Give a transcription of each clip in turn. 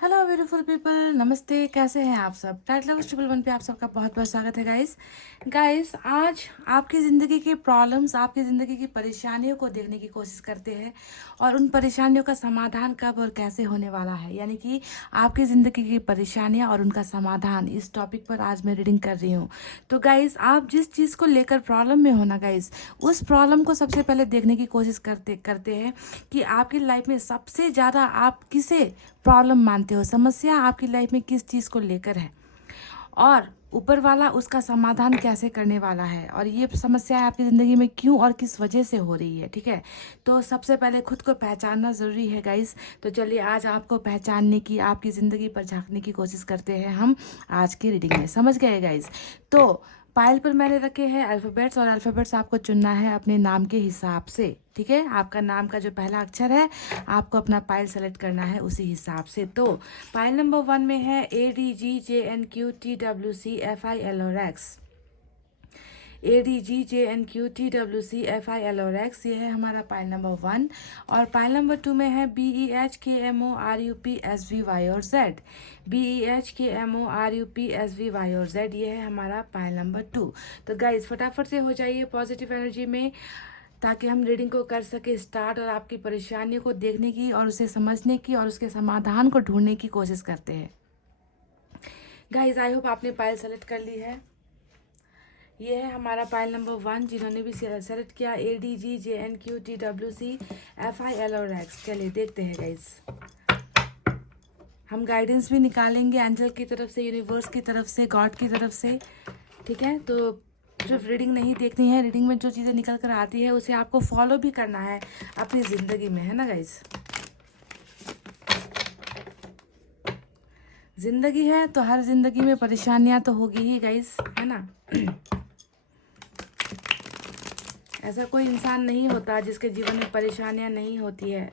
Hello beautiful people, नमस्ते। कैसे हैं आप सब? टाइटल लव ट्रिपल वन पे आप सबका बहुत बहुत स्वागत है गाइस। आज आपकी ज़िंदगी की प्रॉब्लम्स, आपकी ज़िंदगी की परेशानियों को देखने की कोशिश करते हैं और उन परेशानियों का समाधान कब और कैसे होने वाला है, यानी कि आपकी ज़िंदगी की परेशानियां और उनका समाधान, इस टॉपिक पर आज मैं रीडिंग कर रही हूँ। तो गाइस, आप जिस चीज़ को लेकर प्रॉब्लम में हो ना गाइस, उस प्रॉब्लम को सबसे पहले देखने की कोशिश करते हैं कि आपकी लाइफ में सबसे ज़्यादा आप किसे प्रॉब्लम मानते हो, समस्या आपकी लाइफ में किस चीज़ को लेकर है और ऊपर वाला उसका समाधान कैसे करने वाला है, और ये समस्या आपकी ज़िंदगी में क्यों और किस वजह से हो रही है। ठीक है, तो सबसे पहले खुद को पहचानना ज़रूरी है गाइस। तो चलिए आज आपको पहचानने की, आपकी ज़िंदगी पर झांकने की कोशिश करते हैं हम आज की रीडिंग में। समझ गए गाइस? तो पायल पर मैंने रखे हैं अल्फ़ाबेट्स, और अल्फ़ाबेट्स आपको चुनना है अपने नाम के हिसाब से। ठीक है, आपका नाम का जो पहला अक्षर है आपको अपना पायल सेलेक्ट करना है उसी हिसाब से। तो पायल नंबर 1 में है ADGJNQTWCFILORX। ADGJNQTWCFILORX, ये है हमारा पायल नंबर 1। और पायल नंबर 2 में है BEHKMORUPSVY और Z। BEHKMORUPSVY और Z, ये है हमारा पायल नंबर 2। तो गाइज फटाफट से हो जाइए पॉजिटिव एनर्जी में, ताकि हम रीडिंग को कर सके स्टार्ट और आपकी परेशानियों को देखने की और उसे समझने की और उसके समाधान को ढूंढने की कोशिश करते हैं। गाइज आई होप आपने पायल सेलेक्ट कर ली है। ये है हमारा पायल नंबर 1, जिन्होंने भी सेलेक्ट किया ADGJNQTWCFILORX। चलिए देखते हैं गाइज, हम गाइडेंस भी निकालेंगे एंजल की तरफ से, यूनिवर्स की तरफ से, गॉड की तरफ से। ठीक है, तो सिर्फ रीडिंग नहीं देखनी है, रीडिंग में जो चीज़ें निकल कर आती है उसे आपको फॉलो भी करना है अपनी ज़िंदगी में, है ना गाइज? ज़िंदगी है तो हर ज़िंदगी में परेशानियां तो होगी ही गाइज, है ना? ऐसा कोई इंसान नहीं होता जिसके जीवन में परेशानियां नहीं होती है,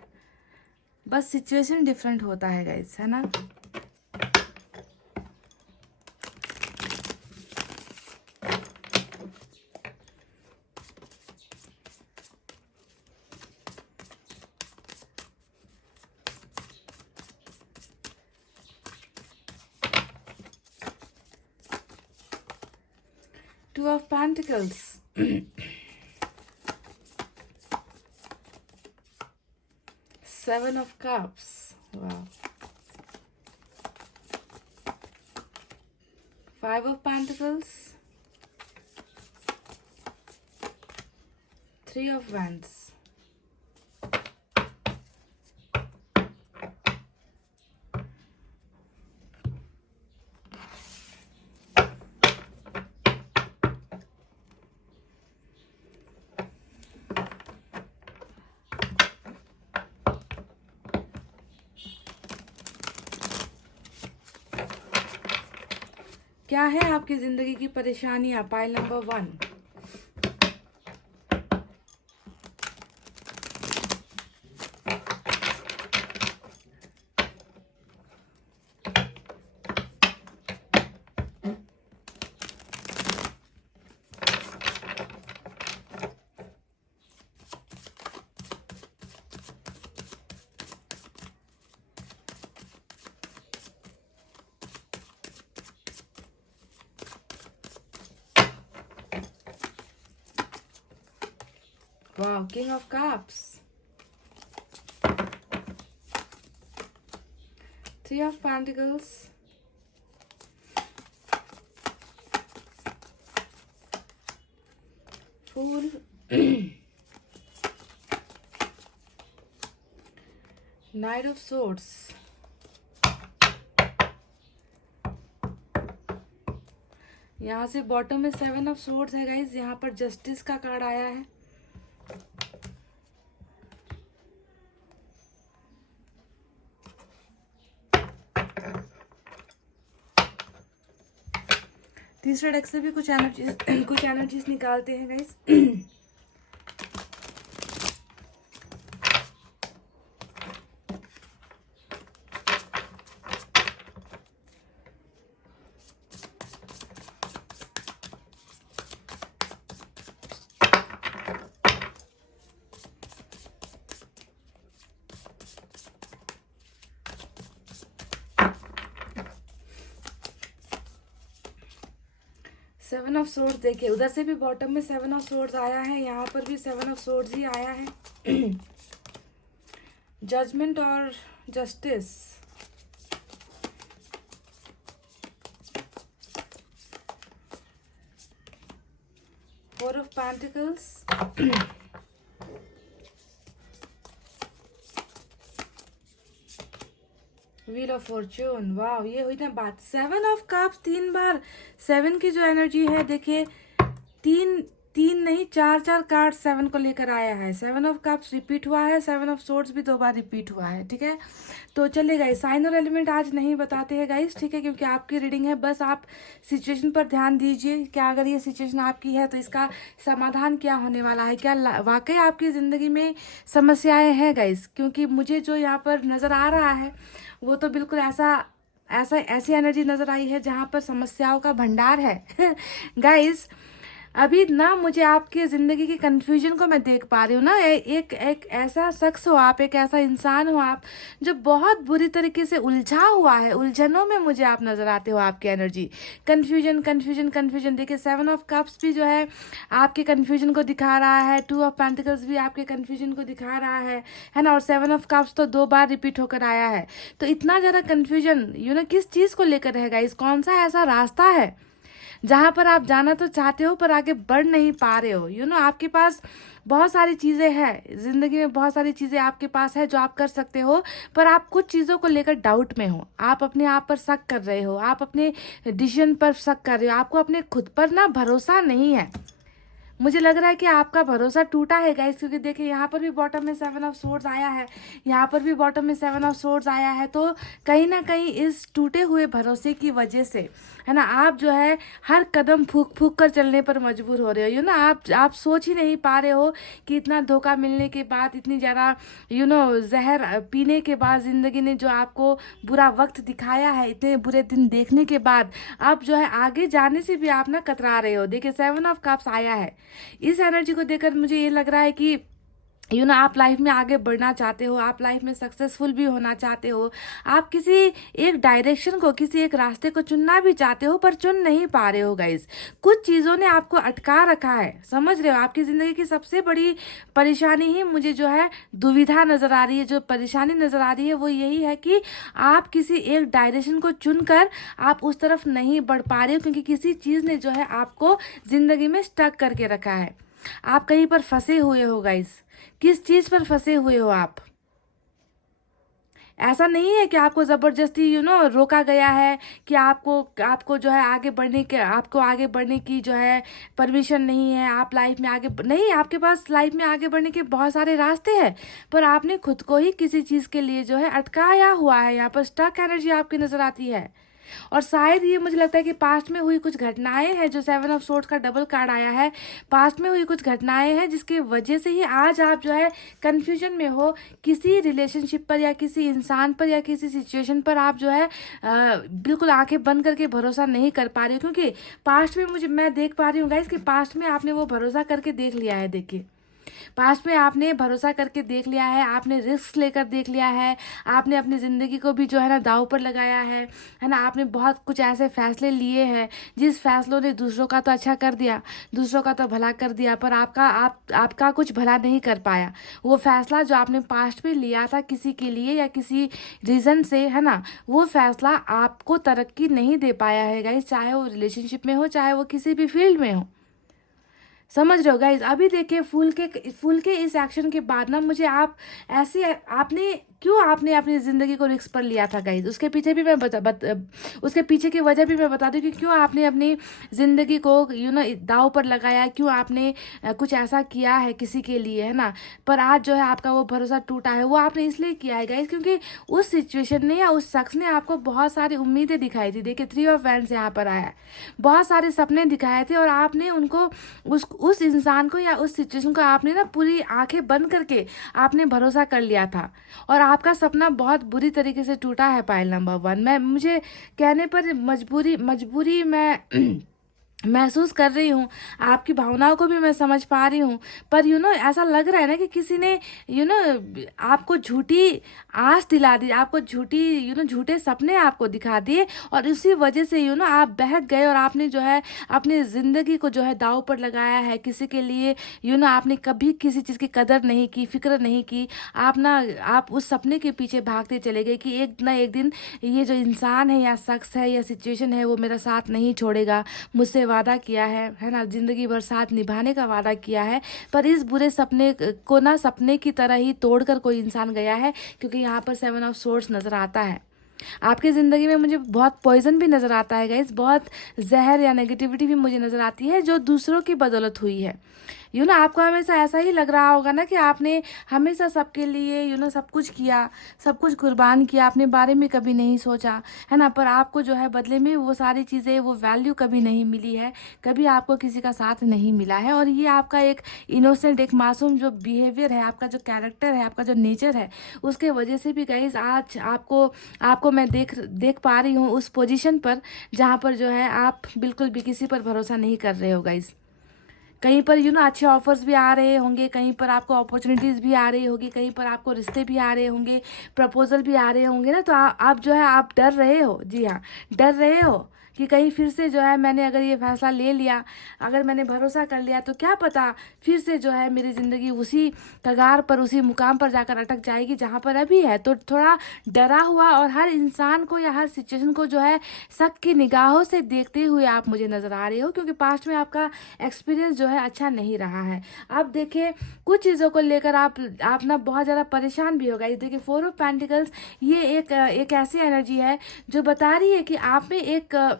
बस सिचुएशन डिफरेंट होता है गाइज, है ना? 2 of Pentacles. 7 of Cups. Wow. 5 of Pentacles. 3 of Wands. क्या है आपकी जिंदगी की परेशानियां? Pile number 1। Wow, King of Cups. 3 of Pentacles. Fool. Knight of Swords. यहाँ से बॉटम में 7 ऑफ सोर्ड्स है गाइज, यहाँ पर जस्टिस का कार्ड आया है। तीसरे डेक से भी कुछ एनर्जीज निकालते हैं गाइज। सेवन ऑफ सोर्ड्स देखिए, उधर से भी बॉटम में सेवन ऑफ सोर्ड्स आया है, यहाँ पर भी सेवन ऑफ सोर्ड्स ही आया है। जजमेंट और justice, four of pentacles, wheel of Fortune. वाह, ये हुई ना बात। सेवन ऑफ कप्स 3 बार, 7 की जो एनर्जी है देखिए, तीन तीन नहीं 4 कार्ड 7 को लेकर आया है। 7 ऑफ कप्स रिपीट हुआ है, 7 ऑफ सोर्ड्स भी 2 बार रिपीट हुआ है। ठीक है, तो चलिए गाइस, साइन और एलिमेंट आज नहीं बताते हैं गाइस, ठीक है, क्योंकि आपकी रीडिंग है। बस आप सिचुएशन पर ध्यान दीजिए, क्या अगर ये सिचुएशन आपकी है तो इसका समाधान क्या होने वाला है, क्या वाकई आपकी ज़िंदगी में समस्याएं हैं गाइस। क्योंकि मुझे जो यहाँ पर नज़र आ रहा है वो तो बिल्कुल ऐसी एनर्जी नज़र आई है जहाँ पर समस्याओं का भंडार है। गाइस, अभी ना मुझे आपकी ज़िंदगी की कन्फ्यूजन को मैं देख पा रही हूँ ना। एक ऐसा शख्स हो आप, एक ऐसा इंसान हो आप जो बहुत बुरी तरीके से उलझा हुआ है, उलझनों में मुझे आप नज़र आते हो। आपकी एनर्जी कन्फ्यूजन कन्फ्यूजन कन्फ्यूजन, देखिए 7 ऑफ कप्स भी जो है आपके कन्फ्यूजन को दिखा रहा है, 2 ऑफ पेंटिकल्स भी आपके कन्फ्यूजन को दिखा रहा है ना, और 7 ऑफ कप्स तो 2 बार रिपीट होकर आया है। तो इतना ज़्यादा कन्फ्यूजन किस चीज़ को लेकर रहेगा, इस कौन सा ऐसा रास्ता है जहाँ पर आप जाना तो चाहते हो पर आगे बढ़ नहीं पा रहे हो। आपके पास बहुत सारी चीज़ें हैं ज़िंदगी में, बहुत सारी चीज़ें आपके पास है जो आप कर सकते हो, पर आप कुछ चीज़ों को लेकर डाउट में हो, आप अपने आप पर शक कर रहे हो, आप अपने डिसीजन पर शक कर रहे हो, आपको अपने खुद पर ना भरोसा नहीं है। मुझे लग रहा है कि आपका भरोसा टूटा है गाइस, क्योंकि देखिए यहाँ पर भी बॉटम में 7 ऑफ सोर्ड्स आया है, यहाँ पर भी बॉटम में 7 ऑफ सोर्ड्स आया है। तो कहीं ना कहीं इस टूटे हुए भरोसे की वजह से है ना, आप जो है हर कदम फूक फूक कर चलने पर मजबूर हो रहे हो। आप सोच ही नहीं पा रहे हो कि इतना धोखा मिलने के बाद, इतनी ज़्यादा जहर पीने के बाद, ज़िंदगी ने जो आपको बुरा वक्त दिखाया है, इतने बुरे दिन देखने के बाद, आप जो है आगे जाने से भी आप ना कतरा रहे हो। देखिए 7 ऑफ कप्स आया है। इस एनर्जी को देखकर मुझे ये लग रहा है कि आप लाइफ में आगे बढ़ना चाहते हो, आप लाइफ में सक्सेसफुल भी होना चाहते हो, आप किसी एक डायरेक्शन को, किसी एक रास्ते को चुनना भी चाहते हो पर चुन नहीं पा रहे हो गाइस। कुछ चीज़ों ने आपको अटका रखा है, समझ रहे हो। आपकी ज़िंदगी की सबसे बड़ी परेशानी ही मुझे जो है दुविधा नज़र आ रही है, जो परेशानी नज़र आ रही है वो यही है कि आप किसी एक डायरेक्शन को चुनकर आप उस तरफ नहीं बढ़ पा रहे हो, क्योंकि किसी चीज़ ने जो है आपको ज़िंदगी में स्टक करके रखा है। आप कहीं पर फंसे हुए हो गाइस। किस चीज पर फंसे हुए हो आप? ऐसा नहीं है कि आपको जबरदस्ती रोका गया है कि आपको जो है आपको आगे बढ़ने की जो है परमिशन नहीं है। आप लाइफ में आगे नहीं, आपके पास लाइफ में आगे बढ़ने के बहुत सारे रास्ते हैं, पर आपने खुद को ही किसी चीज के लिए जो है अटकाया हुआ है। यहाँ पर स्टक एनर्जी आपकी नजर आती है, और शायद ये मुझे लगता है कि पास्ट में हुई कुछ घटनाएं हैं, जो 7 ऑफ सोर्ड्स का डबल कार्ड आया है, पास्ट में हुई कुछ घटनाएं हैं जिसकी वजह से ही आज आप जो है कंफ्यूजन में हो। किसी रिलेशनशिप पर या किसी इंसान पर या किसी सिचुएशन पर आप जो है बिल्कुल आंखें बंद करके भरोसा नहीं कर पा रहे हो, क्योंकि पास्ट में मैं देख पा रही हूँ गाइस कि पास्ट में आपने वो भरोसा करके देख लिया है। देखिए पास्ट में आपने भरोसा करके देख लिया है, आपने रिस्क लेकर देख लिया है, आपने अपनी ज़िंदगी को भी जो है ना दांव पर लगाया है ना। आपने बहुत कुछ ऐसे फैसले लिए हैं जिस फैसलों ने दूसरों का तो अच्छा कर दिया, दूसरों का तो भला कर दिया, पर आपका कुछ भला नहीं कर पाया। वो फैसला जो आपने पास्ट में लिया था किसी के लिए या किसी रीज़न से, है ना, वो फैसला आपको तरक्की नहीं दे पाया है गाइस, चाहे वो रिलेशनशिप में हो, चाहे वो किसी भी फील्ड में हो। समझ रहे हो गाइज। अभी देखिए फूल के इस एक्शन के बाद ना मुझे आपने अपनी ज़िंदगी को रिस्क पर लिया था गाइज। उसके पीछे भी मैं उसके पीछे की वजह भी मैं बता दूं कि क्यों आपने अपनी ज़िंदगी को दाव पर लगाया, क्यों आपने कुछ ऐसा किया है किसी के लिए, है ना। पर आज जो है आपका वो भरोसा टूटा है, वो आपने इसलिए किया है गाइज क्योंकि उस सिचुएशन ने या उस शख्स ने आपको बहुत सारी उम्मीदें दिखाई थी। देखिए 3 ऑफ वैंड्स यहाँ पर आया है, बहुत सारे सपने दिखाए थे और आपने उनको उस इंसान को या उस सिचुएशन को आपने ना पूरी आंखें बंद करके आपने भरोसा कर लिया था, और आपका सपना बहुत बुरी तरीके से टूटा है। पायल नंबर 1 मैं मुझे कहने पर मजबूरी मैं महसूस कर रही हूँ, आपकी भावनाओं को भी मैं समझ पा रही हूँ। पर ऐसा लग रहा है ना कि किसी ने यू नो आपको झूठी आस दिला दी, आपको झूठी झूठे सपने आपको दिखा दिए, और उसी वजह से आप बहक गए, और आपने जो है अपनी ज़िंदगी को जो है दांव पर लगाया है किसी के लिए। आपने कभी किसी चीज़ की कदर नहीं की, फिक्र नहीं की। आप उस सपने के पीछे भागते चले गए कि एक ना एक दिन ये जो इंसान है या शख्स है या सिचुएशन है वो मेरा साथ नहीं छोड़ेगा। मुझसे वादा किया है ना, ज़िंदगी भर साथ निभाने का वादा किया है। पर इस बुरे सपने को ना सपने की तरह ही तोड़कर कोई इंसान गया है, क्योंकि यहाँ पर 7 ऑफ सोर्स नज़र आता है। आपकी ज़िंदगी में मुझे बहुत पॉइजन भी नज़र आता है गाइस, बहुत जहर या नेगेटिविटी भी मुझे नज़र आती है, जो दूसरों की बदौलत हुई है। आपको हमेशा ऐसा ही लग रहा होगा ना कि आपने हमेशा सबके लिए सब कुछ किया, सब कुछ कुर्बान किया, अपने बारे में कभी नहीं सोचा, है ना। पर आपको जो है बदले में वो सारी चीज़ें, वो वैल्यू कभी नहीं मिली है, कभी आपको किसी का साथ नहीं मिला है। और ये आपका एक इनोसेंट, एक मासूम जो बिहेवियर है, आपका जो कैरेक्टर है, आपका जो नेचर है, उसके वजह से भी गाइस आज आपको मैं देख पा रही हूँ उस पोजीशन पर जहाँ पर जो है आप बिल्कुल भी किसी पर भरोसा नहीं कर रहे हो गाइस। कहीं पर अच्छे ऑफर्स भी आ रहे होंगे, कहीं पर आपको अपॉर्चुनिटीज़ भी आ रही होगी, कहीं पर आपको रिश्ते भी आ रहे होंगे, प्रपोजल भी आ रहे होंगे ना। तो आप जो है आप डर रहे हो, जी हाँ, डर रहे हो कि कहीं फिर से जो है मैंने अगर ये फैसला ले लिया, अगर मैंने भरोसा कर लिया, तो क्या पता फिर से जो है मेरी ज़िंदगी उसी कगार पर, उसी मुकाम पर जाकर अटक जाएगी जहाँ पर अभी है। तो थोड़ा डरा हुआ और हर इंसान को या हर सिचुएशन को जो है शक की निगाहों से देखते हुए आप मुझे नज़र आ रहे हो, क्योंकि पास्ट में आपका एक्सपीरियंस जो है अच्छा नहीं रहा है। अब देखिए, कुछ चीज़ों को लेकर आप ना बहुत ज़्यादा परेशान भी हो गए। देखिए, 4 ऑफ पेंटिकल्स ये एक ऐसी एनर्जी है जो बता रही है कि आप में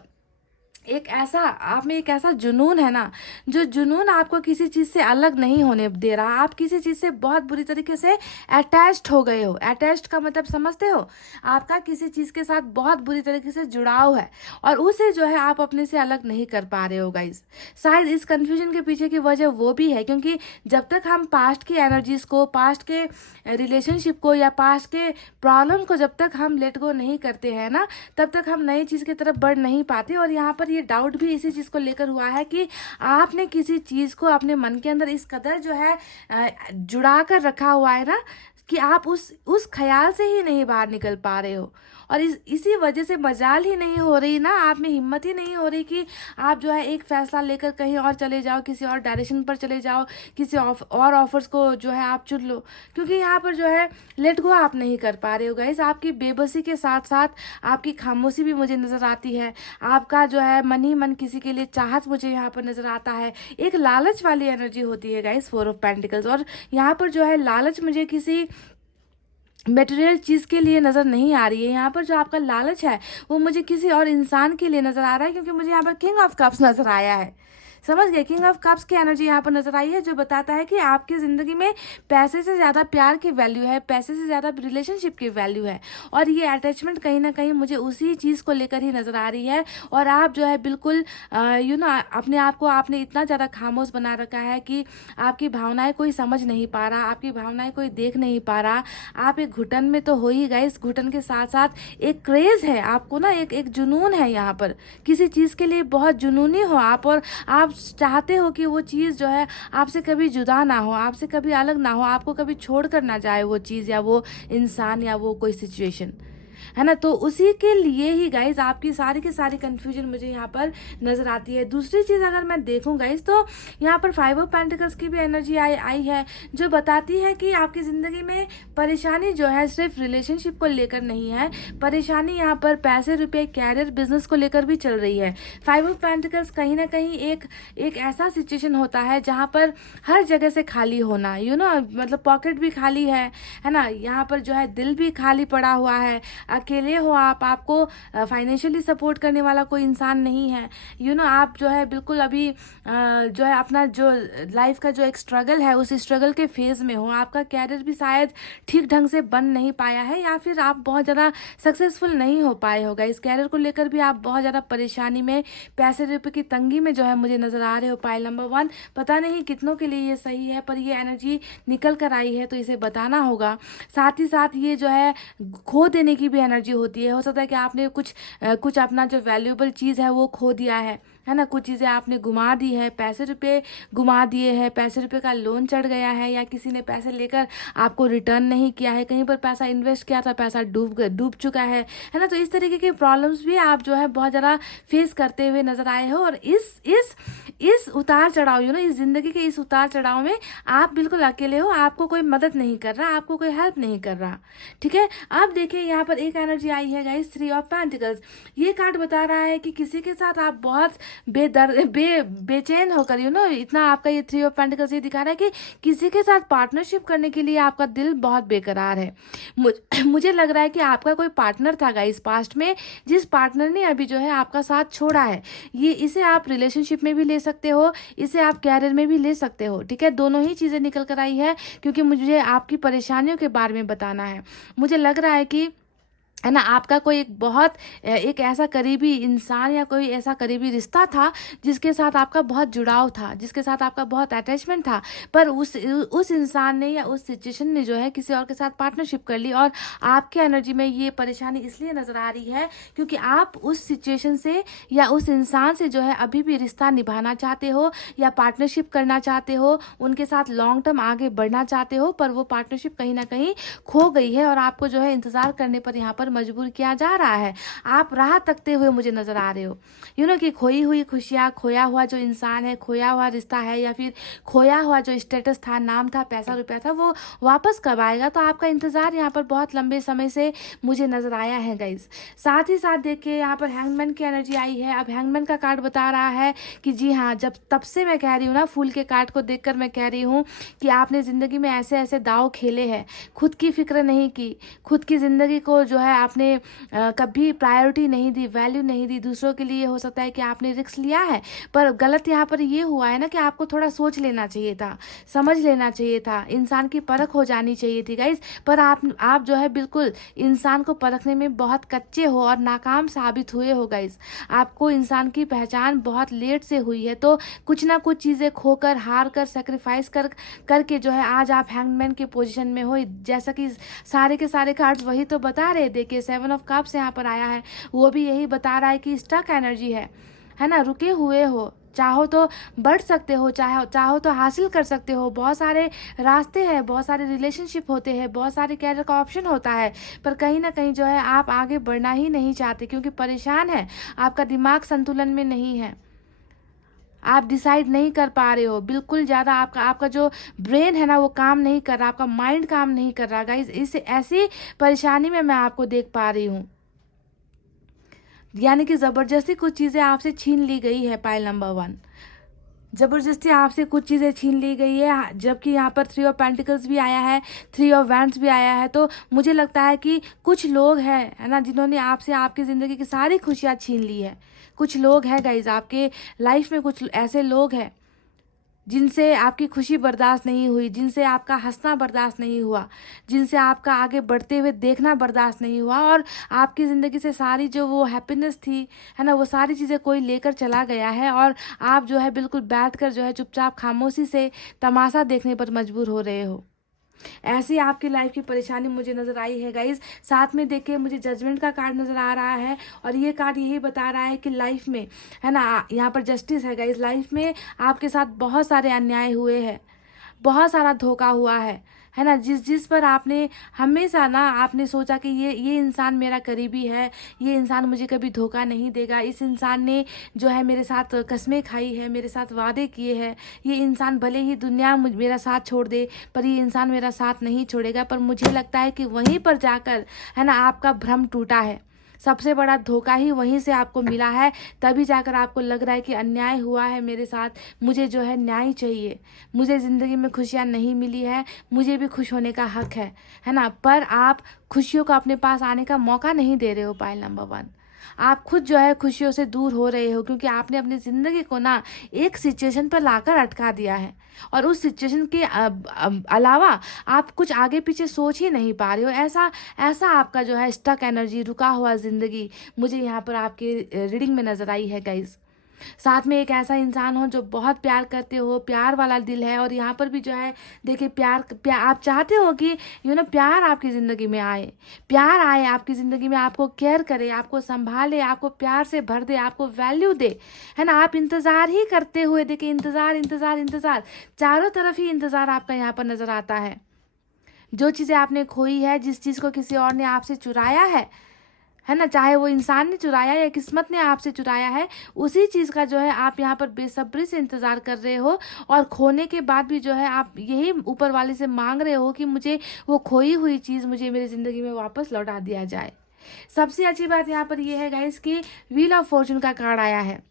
आप में एक ऐसा जुनून है ना, जो जुनून आपको किसी चीज़ से अलग नहीं होने दे रहा। आप किसी चीज़ से बहुत बुरी तरीके से अटैच्ड हो गए हो। अटैच्ड का मतलब समझते हो, आपका किसी चीज़ के साथ बहुत बुरी तरीके से जुड़ाव है, और उसे जो है आप अपने से अलग नहीं कर पा रहे हो गाइज। शायद इस कन्फ्यूजन के पीछे की वजह वो भी है, क्योंकि जब तक हम पास्ट की एनर्जीज को, पास्ट के रिलेशनशिप को या पास्ट के प्रॉब्लम को जब तक हम लेट गो नहीं करते हैं ना, तब तक हम नई चीज़ की तरफ बढ़ नहीं पाते। और यहाँ पर ये डाउट भी इसी चीज़ को लेकर हुआ है कि आपने किसी चीज़ को अपने मन के अंदर इस कदर जो है जुड़ा कर रखा हुआ है ना, कि आप उस ख्याल से ही नहीं बाहर निकल पा रहे हो। और इसी वजह से मजाल ही नहीं हो रही ना, आप में हिम्मत ही नहीं हो रही कि आप जो है एक फैसला लेकर कहीं और चले जाओ, किसी और डायरेक्शन पर चले जाओ, किसी और ऑफर्स को जो है आप चुन लो, क्योंकि यहाँ पर जो है लेट गो आप नहीं कर पा रहे हो गाइस। आपकी बेबसी के साथ साथ आपकी खामोशी भी मुझे नज़र आती है। आपका जो है मन ही मन किसी के लिए चाहत मुझे यहाँ पर नज़र आता है। एक लालच वाली एनर्जी होती है गाइस 4 ऑफ पेंटिकल्स, और यहाँ पर जो है लालच मुझे किसी मटेरियल चीज़ के लिए नज़र नहीं आ रही है। यहाँ पर जो आपका लालच है वो मुझे किसी और इंसान के लिए नज़र आ रहा है, क्योंकि मुझे यहाँ पर किंग ऑफ कप्स नज़र आया है। समझ गए, किंग ऑफ कप्स की एनर्जी यहाँ पर नजर आई है, जो बताता है कि आपकी ज़िंदगी में पैसे से ज़्यादा प्यार की वैल्यू है, पैसे से ज़्यादा रिलेशनशिप की वैल्यू है। और ये अटैचमेंट कहीं ना कहीं मुझे उसी चीज़ को लेकर ही नज़र आ रही है। और आप जो है बिल्कुल अपने आप को आपने इतना ज़्यादा खामोश बना रखा है कि आपकी भावनाएं कोई समझ नहीं पा रहा, आपकी भावनाएं कोई देख नहीं पा रहा। आप एक घुटन में तो हो ही गए, इस घुटन के साथ साथ एक क्रेज़ है आपको ना, एक जुनून है यहाँ पर, किसी चीज़ के लिए बहुत जुनूनी हो आप, और आप चाहते हो कि वो चीज़ जो है आपसे कभी जुदा ना हो, आपसे कभी अलग ना हो, आपको कभी छोड़ कर ना जाए वो चीज़ या वो इंसान या वो कोई सिचुएशन, है ना। तो उसी के लिए ही गाइज आपकी सारी की सारी कंफ्यूजन मुझे यहाँ पर नजर आती है। दूसरी चीज़ अगर मैं देखूँ गाइज, तो यहाँ पर 5 ऑफ पेंटिकल्स की भी एनर्जी आई है, जो बताती है कि आपकी ज़िंदगी में परेशानी जो है सिर्फ रिलेशनशिप को लेकर नहीं है, परेशानी यहाँ पर पैसे, रुपये, कैरियर, बिजनेस को लेकर भी चल रही है। 5 ऑफ पेंटिकल्स कहीं ना कहीं एक ऐसा सिचुएशन होता है जहाँ पर हर जगह से खाली होना, मतलब पॉकेट भी खाली है ना, यहाँ पर जो है दिल भी खाली पड़ा हुआ है, अकेले हो आपको फाइनेंशियली सपोर्ट करने वाला कोई इंसान नहीं है। आप जो है बिल्कुल अभी जो है अपना जो लाइफ का जो एक स्ट्रगल है, उस स्ट्रगल के फेज में हो। आपका कैरियर भी शायद ठीक ढंग से बन नहीं पाया है, या फिर आप बहुत ज़्यादा सक्सेसफुल नहीं हो पाए होगा। इस कैरियर को लेकर भी आप बहुत ज़्यादा परेशानी में, पैसे रुपये की तंगी में जो है मुझे नज़र आ रहे हो। पाइल नंबर 1, पता नहीं कितनों के लिए ये सही है, पर ये एनर्जी निकल कर आई है तो इसे बताना होगा। साथ ही साथ ये जो है खो देने की भी एनर्जी होती है। हो सकता है कि आपने कुछ अपना जो वैल्यूएबल चीज़ है वो खो दिया है। है ना, कुछ चीज़ें आपने घुमा दी है, पैसे रुपए घुमा दिए हैं, पैसे रुपए का लोन चढ़ गया है, या किसी ने पैसे लेकर आपको रिटर्न नहीं किया है, कहीं पर पैसा इन्वेस्ट किया था, पैसा डूब चुका है ना। तो इस तरीके की प्रॉब्लम्स भी आप जो है बहुत ज़्यादा फेस करते हुए नजर आए हो। और इस उतार चढ़ाव इस ज़िंदगी के इस उतार चढ़ाव में आप बिल्कुल अकेले हो, आपको कोई मदद नहीं कर रहा, आपको कोई हेल्प नहीं कर रहा, ठीक है। अब देखिए यहाँ पर एक एनर्जी आई है गाइस, 3 ऑफ पेंटिकल्स। ये कार्ड बता रहा है कि किसी के साथ आप बहुत बेचैन होकर इतना आपका ये 3 ऑफ पेंटिकल्स ये दिखा रहा है कि किसी के साथ पार्टनरशिप करने के लिए आपका दिल बहुत बेकरार है। मुझे लग रहा है कि आपका कोई पार्टनर था गाइस पास्ट में, जिस पार्टनर ने अभी जो है आपका साथ छोड़ा है। ये इसे आप रिलेशनशिप में भी ले सकते हो, इसे आप कैरियर में भी ले सकते हो, ठीक है। दोनों ही चीज़ें निकल कर आई है, क्योंकि मुझे आपकी परेशानियों के बारे में बताना है। मुझे लग रहा है कि है ना, आपका कोई एक ऐसा करीबी इंसान या कोई ऐसा करीबी रिश्ता था जिसके साथ आपका बहुत जुड़ाव था, जिसके साथ आपका बहुत अटैचमेंट था, पर उस इंसान ने या उस सिचुएशन ने जो है किसी और के साथ पार्टनरशिप कर ली। और आपके एनर्जी में ये परेशानी इसलिए नज़र आ रही है क्योंकि आप उस सिचुएशन से या उस इंसान से जो है अभी भी रिश्ता निभाना चाहते हो या पार्टनरशिप करना चाहते हो, उनके साथ लॉन्ग टर्म आगे बढ़ना चाहते हो, पर वो पार्टनरशिप कहीं ना कहीं खो गई है और आपको जो है इंतज़ार करने पर यहाँ पर मजबूर किया जा रहा है। आप राह तकते हुए मुझे नजर आ रहे हो कि खोई हुई खुशियाँ, खोया हुआ जो इंसान है, खोया हुआ रिश्ता है, या फिर खोया हुआ जो स्टेटस था, नाम था, पैसा रुपया था, वो वापस कब आएगा। तो आपका इंतजार यहाँ पर बहुत लंबे समय से मुझे नजर आया है गाइस। साथ ही साथ देखिए यहाँ पर हैंगमैन की एनर्जी आई है। अब हैंगमैन का कार्ड बता रहा है कि जी हाँ, जब तब से मैं कह रही हूँ ना, फूल के कार्ड को देखकर मैं कह रही हूँ कि आपने ज़िंदगी में ऐसे ऐसे दाव खेले हैं, खुद की फिक्र नहीं की, खुद की ज़िंदगी को जो है आपने कभी प्रायोरिटी नहीं दी, वैल्यू नहीं दी। दूसरों के लिए हो सकता है कि आपने रिस्क लिया है, पर गलत यहाँ पर ये हुआ है ना कि आपको थोड़ा सोच लेना चाहिए था, समझ लेना चाहिए था, इंसान की परख हो जानी चाहिए थी गाइज। पर आप जो है बिल्कुल इंसान को परखने में बहुत कच्चे हो और नाकाम साबित हुए हो गाइज। आपको इंसान की पहचान बहुत लेट से हुई है, तो कुछ ना कुछ चीज़ें खोकर, हार कर, सेक्रीफाइस करके जो है आज आप हैंगमैन के पोजीशन में हो। जैसा कि सारे के सारे कार्ड्स वही तो बता रहे। देखिए 7 ऑफ कप्स यहाँ पर आया है, वो भी यही बता रहा है कि स्टक एनर्जी है ना, रुके हुए हो। चाहो तो बढ़ सकते हो, चाहो तो हासिल कर सकते हो, बहुत सारे रास्ते हैं, बहुत सारे रिलेशनशिप होते हैं, बहुत सारे कैरियर का ऑप्शन होता है, पर कहीं ना कहीं जो है आप आगे बढ़ना ही नहीं चाहते क्योंकि परेशान है, आपका दिमाग संतुलन में नहीं है, आप डिसाइड नहीं कर पा रहे हो बिल्कुल। ज़्यादा आपका जो ब्रेन है ना वो काम नहीं कर रहा, आपका माइंड काम नहीं कर रहा गाइस। इस ऐसी परेशानी में मैं आपको देख पा रही हूँ, यानी कि ज़बरदस्ती कुछ चीज़ें आपसे छीन ली गई है। पाइल नंबर 1, ज़बरदस्ती आपसे कुछ चीज़ें छीन ली गई है, जबकि यहाँ पर 3 ऑफ पेंटिकल्स भी आया है, 3 ऑफ वैंड्स भी आया है। तो मुझे लगता है कि कुछ लोग हैं, है ना, जिन्होंने आपसे आपकी ज़िंदगी की सारी खुशियाँ छीन ली है। कुछ लोग हैं गाइज आपके लाइफ में, कुछ ऐसे लोग हैं जिनसे आपकी खुशी बर्दाश्त नहीं हुई, जिनसे आपका हंसना बर्दाश्त नहीं हुआ, जिनसे आपका आगे बढ़ते हुए देखना बर्दाश्त नहीं हुआ, और आपकी ज़िंदगी से सारी जो वो हैप्पीनेस थी, है ना, वो सारी चीज़ें कोई लेकर चला गया है और आप जो है बिल्कुल बैठकर जो है चुपचाप खामोशी से तमाशा देखने पर मजबूर हो रहे हो। ऐसी आपकी लाइफ की परेशानी मुझे नज़र आई है गाइज। साथ में देखिए मुझे जजमेंट का कार्ड नज़र आ रहा है, और ये कार्ड यही बता रहा है कि लाइफ में, है ना, यहाँ पर जस्टिस है गाइज। लाइफ में आपके साथ बहुत सारे अन्याय हुए हैं, बहुत सारा धोखा हुआ है ना, जिस पर आपने हमेशा ना आपने सोचा कि ये इंसान मेरा करीबी है, ये इंसान मुझे कभी धोखा नहीं देगा, इस इंसान ने जो है मेरे साथ कस्में खाई है, मेरे साथ वादे किए हैं, ये इंसान भले ही दुनिया मेरा साथ छोड़ दे पर ये इंसान मेरा साथ नहीं छोड़ेगा। पर मुझे लगता है कि वहीं पर जाकर, है ना, आपका भ्रम टूटा है, सबसे बड़ा धोखा ही वहीं से आपको मिला है। तभी जाकर आपको लग रहा है कि अन्याय हुआ है मेरे साथ, मुझे जो है न्याय चाहिए, मुझे ज़िंदगी में खुशियाँ नहीं मिली है, मुझे भी खुश होने का हक है ना। पर आप खुशियों को अपने पास आने का मौका नहीं दे रहे हो। पाइल नंबर 1, आप खुद जो है खुशियों से दूर हो रहे हो क्योंकि आपने अपनी ज़िंदगी को ना एक सिचुएशन पर लाकर अटका दिया है, और उस सिचुएशन के अलावा आप कुछ आगे पीछे सोच ही नहीं पा रहे हो। ऐसा आपका जो है स्टक एनर्जी, रुका हुआ ज़िंदगी मुझे यहाँ पर आपके रीडिंग में नज़र आई है गाइज। साथ में एक ऐसा इंसान हो जो बहुत प्यार करते हो, प्यार वाला दिल है। और यहाँ पर भी जो है देखिए प्यार आप चाहते हो कि प्यार आपकी ज़िंदगी में आए, प्यार आए आपकी ज़िंदगी में, आपको केयर करे, आपको संभाले, आपको प्यार से भर दे, आपको वैल्यू दे, है ना। आप इंतज़ार ही करते हुए देखिए, इंतज़ार इंतज़ार इंतज़ार, चारों तरफ ही इंतज़ार आपका यहाँ पर नज़र आता है। जो चीज़ें आपने खोई है, जिस चीज़ को किसी और ने आपसे चुराया है ना, चाहे वो इंसान ने चुराया या किस्मत ने आपसे चुराया है, उसी चीज़ का जो है आप यहाँ पर बेसब्री से इंतज़ार कर रहे हो। और खोने के बाद भी जो है आप यही ऊपर वाले से मांग रहे हो कि मुझे वो खोई हुई चीज़ मुझे मेरी ज़िंदगी में वापस लौटा दिया जाए। सबसे अच्छी बात यहाँ पर ये है गाइस कि व्हील ऑफ फॉर्चून का कार्ड आया है।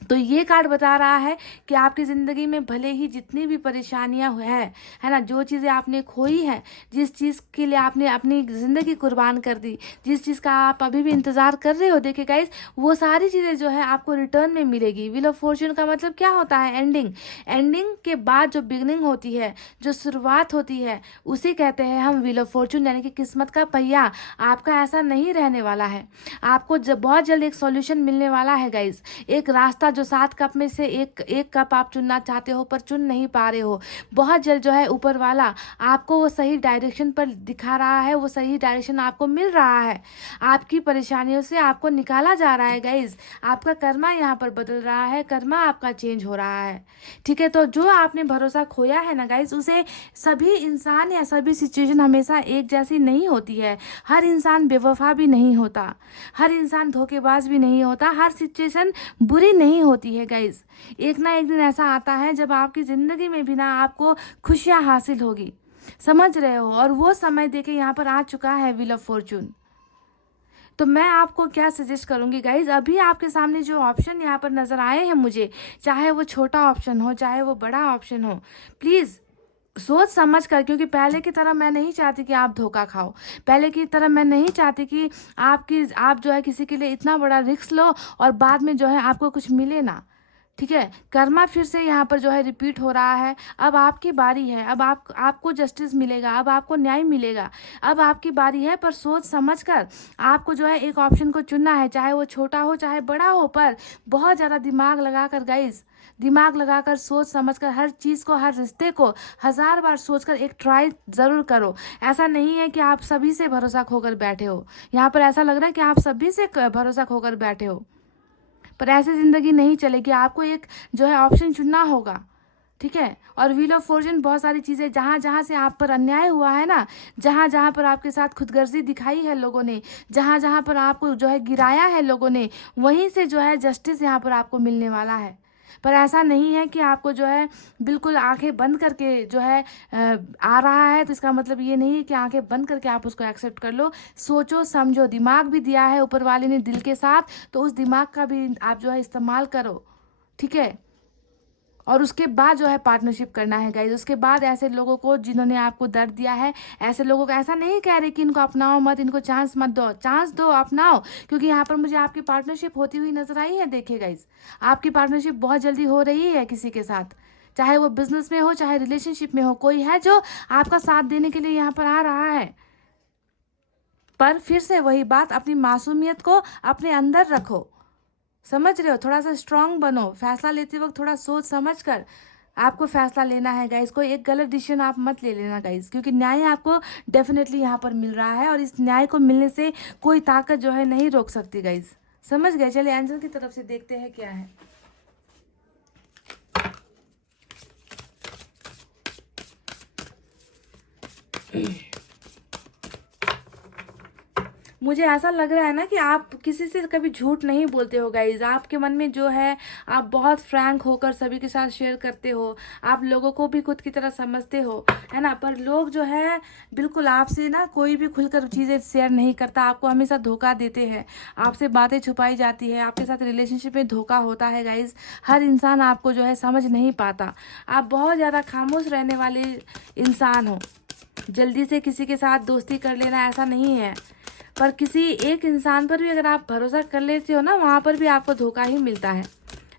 तो ये कार्ड बता रहा है कि आपकी ज़िंदगी में भले ही जितनी भी परेशानियां है ना, जो चीज़ें आपने खोई है, जिस चीज़ के लिए आपने अपनी ज़िंदगी कुर्बान कर दी, जिस चीज़ का आप अभी भी इंतज़ार कर रहे हो, देखिए गाइस वो सारी चीज़ें जो है आपको रिटर्न में मिलेगी। व्हील ऑफ फॉर्चून का मतलब क्या होता है? एंडिंग। एंडिंग के बाद जो बिगनिंग होती है, जो शुरुआत होती है, उसे कहते हैं हम व्हील ऑफ फॉर्चून, यानी कि किस्मत का पहिया। आपका ऐसा नहीं रहने वाला है, आपको बहुत जल्द एक सॉल्यूशन मिलने वाला है गाइस। एक रास्ता जो 7 कप में से एक कप आप चुनना चाहते हो पर चुन नहीं पा रहे हो, बहुत जल्द जो है ऊपर वाला आपको वो सही डायरेक्शन पर दिखा रहा है, वो सही डायरेक्शन आपको मिल रहा है, आपकी परेशानियों से आपको निकाला जा रहा है गाइज। आपका कर्मा यहाँ पर बदल रहा है, कर्मा आपका चेंज हो रहा है, ठीक है। तो जो आपने भरोसा खोया है ना गाइज, उसे सभी इंसान या सभी सिचुएशन हमेशा एक जैसी नहीं होती है। हर इंसान बेवफा भी नहीं होता, हर इंसान धोखेबाज भी नहीं होता, हर सिचुएशन बुरी नहीं होती है गाइज। एक ना एक दिन ऐसा आता है जब आपकी ज़िंदगी में भी ना आपको खुशियाँ हासिल होगी, समझ रहे हो। और वो समय देखे यहाँ पर आ चुका है व्हील ऑफ फॉर्चून। तो मैं आपको क्या सजेस्ट करूँगी गाइज, अभी आपके सामने जो ऑप्शन यहाँ पर नज़र आए हैं मुझे, चाहे वो छोटा ऑप्शन हो चाहे वो बड़ा ऑप्शन हो, प्लीज़ सोच समझ कर, क्योंकि पहले की तरह मैं नहीं चाहती कि आप धोखा खाओ, पहले की तरह मैं नहीं चाहती कि आप जो है किसी के लिए इतना बड़ा रिस्क लो और बाद में जो है आपको कुछ मिले ना, ठीक है। कर्मा फिर से यहाँ पर जो है रिपीट हो रहा है। अब आपकी बारी है, अब आपको जस्टिस मिलेगा, अब आपको न्याय मिलेगा, अब आपकी बारी है। पर सोच समझ कर आपको जो है एक ऑप्शन को चुनना है, चाहे वो छोटा हो चाहे बड़ा हो, पर बहुत ज़्यादा दिमाग लगा कर गाइस, दिमाग लगाकर सोच समझकर हर चीज़ को, हर रिश्ते को 1000 बार सोचकर एक ट्राई ज़रूर करो। ऐसा नहीं है कि आप सभी से भरोसा खोकर बैठे हो, यहाँ पर ऐसा लग रहा है कि आप सभी से भरोसा खोकर बैठे हो, पर ऐसी ज़िंदगी नहीं चलेगी। आपको एक जो है ऑप्शन चुनना होगा, ठीक है। और व्हील ऑफ फॉर्चून बहुत सारी चीज़ें, जहाँ जहाँ से आप पर अन्याय हुआ है ना, जहाँ जहाँ पर आपके साथ खुदगर्जी दिखाई है लोगों ने, जहाँ जहाँ पर आपको जो है गिराया है लोगों ने, वहीं से जो है जस्टिस यहाँ पर आपको मिलने वाला है। पर ऐसा नहीं है कि आपको जो है बिल्कुल आंखें बंद करके जो है आ रहा है, तो इसका मतलब ये नहीं है कि आंखें बंद करके आप उसको एक्सेप्ट कर लो। सोचो समझो, दिमाग भी दिया है ऊपर वाले ने दिल के साथ, तो उस दिमाग का भी आप जो है इस्तेमाल करो, ठीक है। और उसके बाद जो है पार्टनरशिप करना है गाइज। उसके बाद ऐसे लोगों को जिन्होंने आपको दर्द दिया है, ऐसे लोगों को ऐसा नहीं कह रहे कि इनको अपनाओ मत, इनको चांस मत दो, चांस दो, अपनाओ। क्योंकि यहाँ पर मुझे आपकी पार्टनरशिप होती हुई नजर आई है। देखिए गाइज, आपकी पार्टनरशिप बहुत जल्दी हो रही है किसी के साथ, चाहे वो बिजनेस में हो चाहे रिलेशनशिप में हो, कोई है जो आपका साथ देने के लिए यहाँ पर आ रहा है। पर फिर से वही बात, अपनी मासूमियत को अपने अंदर रखो, समझ रहे हो, थोड़ा सा स्ट्रांग बनो। फैसला लेते वक्त थोड़ा सोच समझ कर आपको फैसला लेना है गाइज। कोई एक गलत डिसीजन आप मत ले लेना गाइज, क्योंकि न्याय आपको डेफिनेटली यहाँ पर मिल रहा है और इस न्याय को मिलने से कोई ताकत जो है नहीं रोक सकती गाइज, समझ गए। चलिए एंजल की तरफ से देखते हैं क्या है। मुझे ऐसा लग रहा है ना कि आप किसी से कभी झूठ नहीं बोलते हो गाइज। आपके मन में जो है आप बहुत फ्रैंक होकर सभी के साथ शेयर करते हो, आप लोगों को भी खुद की तरह समझते हो, है ना। पर लोग जो है बिल्कुल आपसे ना कोई भी खुलकर चीज़ें शेयर नहीं करता, आपको हमेशा धोखा देते हैं, आपसे बातें छुपाई जाती है, आपके साथ रिलेशनशिप में धोखा होता है गाइज। हर इंसान आपको जो है समझ नहीं पाता, आप बहुत ज़्यादा खामोश रहने वाले इंसान हो। जल्दी से किसी के साथ दोस्ती कर लेना ऐसा नहीं है, पर किसी एक इंसान पर भी अगर आप भरोसा कर लेते हो ना, वहाँ पर भी आपको धोखा ही मिलता है,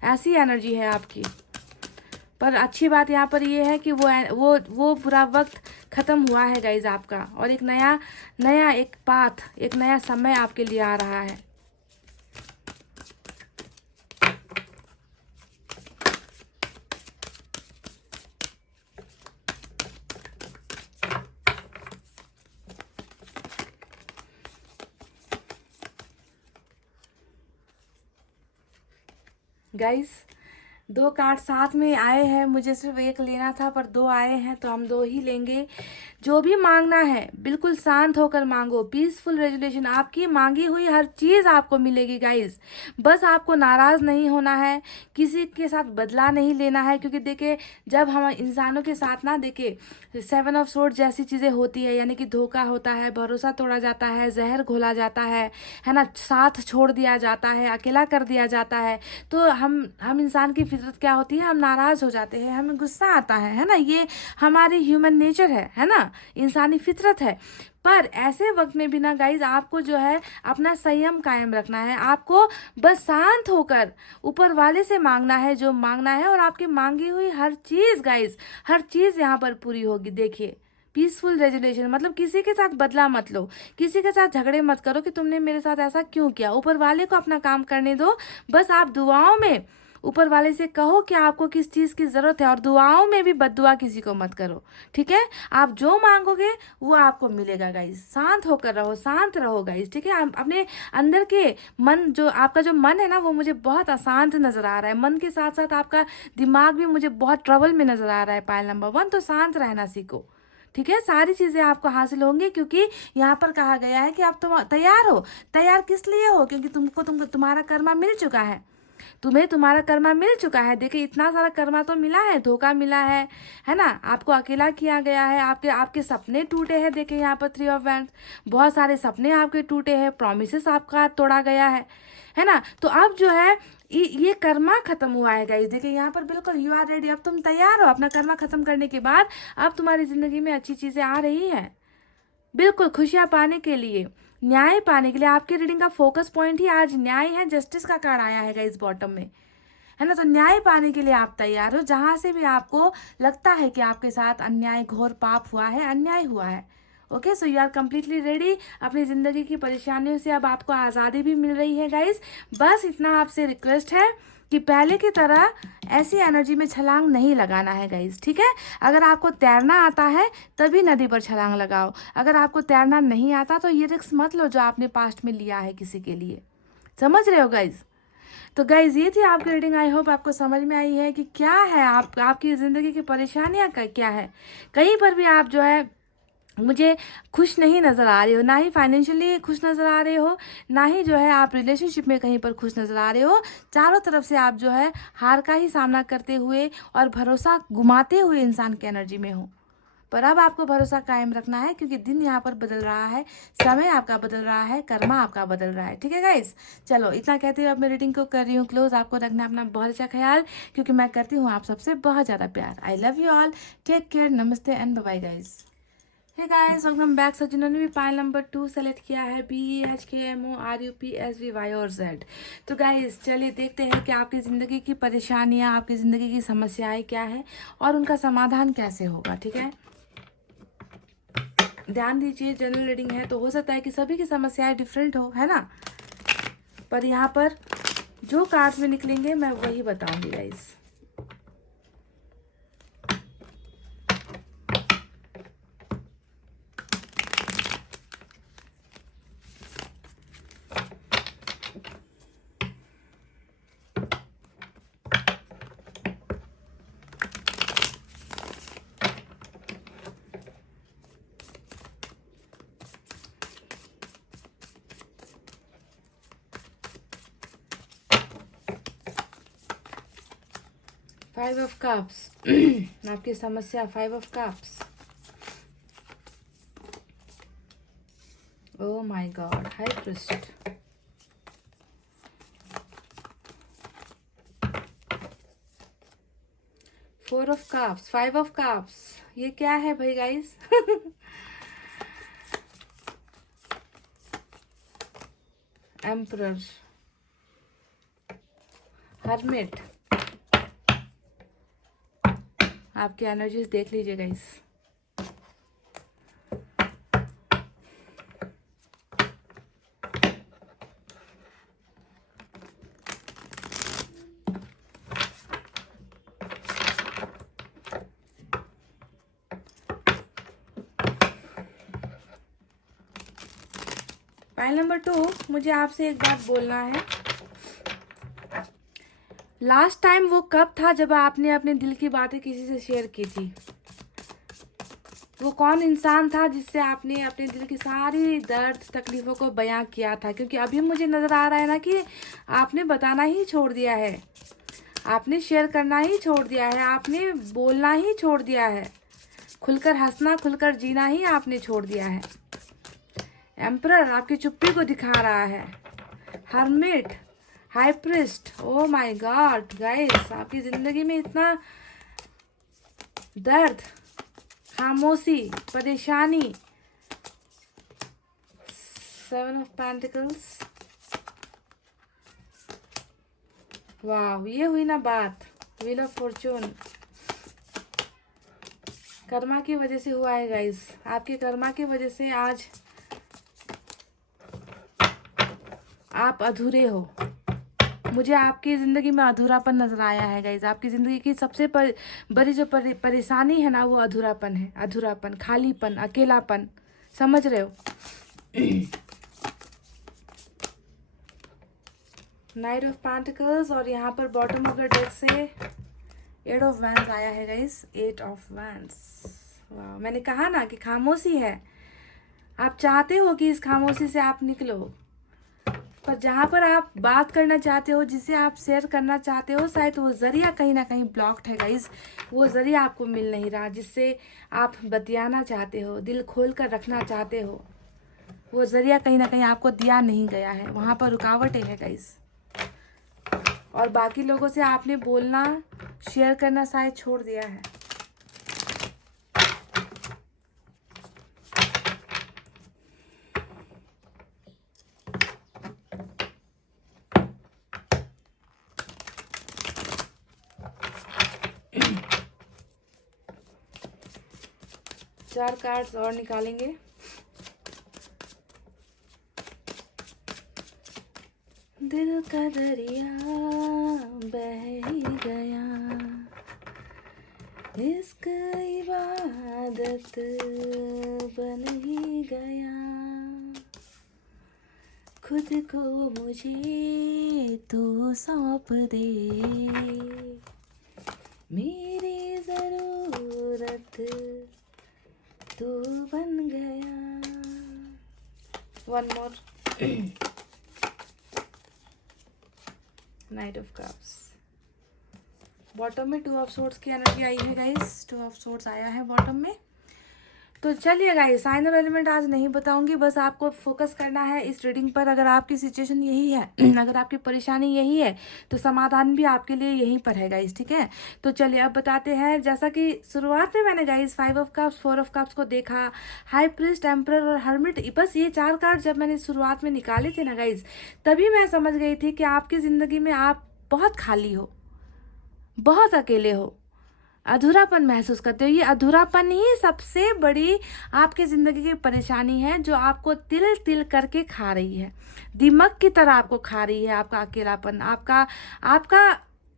ऐसी एनर्जी है आपकी। पर अच्छी बात यहाँ पर ये है कि वो पूरा वक्त ख़त्म हुआ है गाइज आपका, और एक नया एक पाथ, एक नया समय आपके लिए आ रहा है। गाइस 2 कार्ड साथ में आए हैं, मुझे सिर्फ एक लेना था पर 2 आए हैं तो हम 2 ही लेंगे। जो भी मांगना है बिल्कुल शांत होकर मांगो, पीसफुल रेजोल्यूशन, आपकी मांगी हुई हर चीज़ आपको मिलेगी गाइस। बस आपको नाराज़ नहीं होना है, किसी के साथ बदला नहीं लेना है, क्योंकि देखिए जब हम इंसानों के साथ ना देखिए 7 ऑफ सोर्ड जैसी चीज़ें होती है, यानी कि धोखा होता है, भरोसा तोड़ा जाता है, जहर घोला जाता है ना, साथ छोड़ दिया जाता है, अकेला कर दिया जाता है, तो हम इंसान की फितरत क्या होती है, हम नाराज़ हो जाते हैं, हमें गुस्सा आता है ना, ये हमारी ह्यूमन नेचर है ना, इंसानी फितरत है। पर ऐसे वक्त में भी ना गाइज आपको जो है अपना संयम कायम रखना है, आपको बस शांत होकर ऊपर वाले से मांगना है जो मांगना है, और आपकी मांगी हुई हर चीज़ गाइज, हर चीज़ यहाँ पर पूरी होगी। देखिए पीसफुल रेजोल्यूशन मतलब किसी के साथ बदला मत लो, किसी के साथ झगड़े मत करो कि तुमने मेरे साथ ऐसा क्यों किया, ऊपर वाले को अपना काम करने दो। बस आप दुआओं में ऊपर वाले से कहो कि आपको किस चीज़ की ज़रूरत है, और दुआओं में भी बद्दुआ किसी को मत करो, ठीक है। आप जो मांगोगे वो आपको मिलेगा गाइस, शांत होकर रहो, शांत रहो गाइस, ठीक है। आप अपने अंदर के मन, जो आपका जो मन है ना, वो मुझे बहुत अशांत नज़र आ रहा है, मन के साथ साथ आपका दिमाग भी मुझे बहुत ट्रबल में नज़र आ रहा है। पायल नंबर 1, तो शांत रहना सीखो, ठीक है। सारी चीज़ें आपको हासिल होंगी, क्योंकि यहाँ पर कहा गया है कि आप तुम तैयार हो। तैयार किस लिए हो? क्योंकि तुम्हारा कर्मा मिल चुका है, तुम्हें तुम्हारा कर्मा मिल चुका है। देखिए इतना सारा कर्मा तो मिला है, धोखा मिला है ना, आपको अकेला किया गया है, आपके आपके सपने टूटे हैं। देखिए यहाँ पर 3 ऑफ वैंड्स, बहुत सारे सपने आपके टूटे हैं, प्रॉमिसेस आपका तोड़ा गया है ना। तो अब जो है ये कर्मा खत्म हुआ है गाइस। देखिए यहाँ पर बिल्कुल यू आर रेडी, अब तुम तैयार हो अपना कर्मा खत्म करने के बाद। अब तुम्हारी जिंदगी में अच्छी चीजें आ रही है, बिल्कुल खुशियां पाने के लिए, न्याय पाने के लिए। आपकी रीडिंग का फोकस पॉइंट ही आज न्याय है, जस्टिस का कार्ड आया है गाइस बॉटम में, है ना। तो न्याय पाने के लिए आप तैयार हो, जहां से भी आपको लगता है कि आपके साथ अन्याय, घोर पाप हुआ है, अन्याय हुआ है। Okay, so you are completely ready. अपनी ज़िंदगी की परेशानियों से अब आपको आज़ादी भी मिल रही है गाइस। बस इतना आपसे रिक्वेस्ट है कि पहले की तरह ऐसी एनर्जी में छलांग नहीं लगाना है गाइस, ठीक है। अगर आपको तैरना आता है तभी नदी पर छलांग लगाओ, अगर आपको तैरना नहीं आता तो ये रिस्क मत लो जो आपने पास्ट में लिया है किसी के लिए। समझ रहे हो गाइस? तो गाइज ये थी आपकी रीडिंग। आई होप आपको समझ में आई है कि क्या है आपकी ज़िंदगी की परेशानियां क्या है। कहीं पर भी आप जो है मुझे खुश नहीं नज़र आ रहे हो, ना ही फाइनेंशियली खुश नज़र आ रहे हो, ना ही जो है आप रिलेशनशिप में कहीं पर खुश नज़र आ रहे हो। चारों तरफ से आप जो है हार का ही सामना करते हुए और भरोसा घुमाते हुए इंसान की एनर्जी में हो। पर अब आपको भरोसा कायम रखना है, क्योंकि दिन यहाँ पर बदल रहा है, समय आपका बदल रहा है, कर्मा आपका बदल रहा है, ठीक है गाइस। चलो इतना कहते हुए अब मैं रीडिंग को कर रही हूँ क्लोज। आपको रखना अपना बहुत अच्छा ख्याल, क्योंकि मैं करती हूँ आप सबसे बहुत ज़्यादा प्यार। I love you all, take care, नमस्ते and bye guys. Hey guys, welcome back. So जिन्होंने भी पाइल नंबर 2 सेलेक्ट किया है, BEHKMORUPSV Y और Z, तो गाइस चलिए देखते हैं कि आपकी ज़िंदगी की परेशानियाँ, आपकी ज़िंदगी की समस्याएं क्या है और उनका समाधान कैसे होगा, ठीक है। ध्यान दीजिए, जनरल रीडिंग है तो हो सकता है कि सभी की समस्याएं डिफरेंट हो, है ना, पर यहाँ पर जो कार्ड्स में निकलेंगे मैं वही बताऊंगी गाइस। फाइव ऑफ कप्स आपकी समस्या, 5 of cups, oh my God, high priest, four of cups, 5 of cups, ये क्या है भाई गाइस? एम्परर, हर्मिट, आपकी एनर्जीज देख लीजिए गाइस। पाइल नंबर 2, मुझे आपसे एक बात बोलना है। लास्ट टाइम वो कब था जब आपने अपने दिल की बातें किसी से शेयर की थी? वो कौन इंसान था जिससे आपने अपने दिल की सारी दर्द तकलीफ़ों को बयां किया था? क्योंकि अभी मुझे नज़र आ रहा है ना कि आपने बताना ही छोड़ दिया है, आपने शेयर करना ही छोड़ दिया है, आपने बोलना ही छोड़ दिया है, खुलकर हंसना, खुलकर जीना ही आपने छोड़ दिया है। एम्परर आपकी चुप्पी को दिखा रहा है। Hermit, high priest, oh my God guys, आपकी ज़िंदगी में इतना दर्द, खामोशी, परेशानी। 7 ऑफ पेंटिकल्स, वाह, ये हुई ना बात। व्हील ऑफ फॉर्चून, कर्मा की वजह से हुआ है गाइस, आपके कर्मा की वजह से आज आप अधूरे हो। मुझे आपकी ज़िंदगी में अधूरापन नज़र आया है गाइज। आपकी ज़िंदगी की सबसे बड़ी जो परेशानी है ना, वो अधूरापन है। अधूरापन, खालीपन, अकेलापन, समझ रहे हो? नाइट ऑफ पेंटिकल्स, और यहाँ पर बॉटम ऑफ द डेक से 8 ऑफ वैंड्स आया है गाइज। 8 ऑफ वैंड्स, वाह, मैंने कहा ना कि खामोशी है। आप चाहते हो कि इस खामोशी से आप निकलो, पर जहाँ पर आप बात करना चाहते हो, जिसे आप शेयर करना चाहते हो, शायद वो ज़रिया कहीं ना कहीं ब्लॉक्ड है गाइस। वो ज़रिया आपको मिल नहीं रहा जिससे आप बतियाना चाहते हो, दिल खोल कर रखना चाहते हो। वो ज़रिया कहीं ना कहीं आपको दिया नहीं गया है, वहाँ पर रुकावटें है गाइस। और बाकी लोगों से आपने बोलना, शेयर करना शायद छोड़ दिया है। चार कार्ड्स और निकालेंगे। दिल का दरिया बह ही गया, इश्क इबादत बन ही गया, खुद को मुझे तू सौंप दे, मेरी ज़रूरत तू बन गया। One more. Night of cups, bottom में 2 ऑफ सोर्ड्स की एनर्जी आई है गाइस। 2 ऑफ सोर्ड्स आया है बॉटम में। तो चलिए गाइस, साइन और एलिमेंट आज नहीं बताऊंगी, बस आपको फोकस करना है इस रीडिंग पर। अगर आपकी सिचुएशन यही है, अगर आपकी परेशानी यही है, तो समाधान भी आपके लिए यहीं पर है गाइस, ठीक है? तो चलिए अब बताते हैं। जैसा कि शुरुआत में मैंने guys 5 of cups, 4 of cups को देखा, हाई प्रीस्ट, एम्परर और हर्मिट, बस ये 4 कार्ड जब मैंने शुरुआत में निकाले थे ना गाइस, तभी मैं समझ गई थी कि आपकी ज़िंदगी में आप बहुत खाली हो, बहुत अकेले हो, अधूरापन महसूस करते हो। ये अधूरापन ही सबसे बड़ी आपकी ज़िंदगी की परेशानी है, जो आपको तिल तिल करके खा रही है, दिमक की तरह आपको खा रही है। आपका अकेलापन, आपका आपका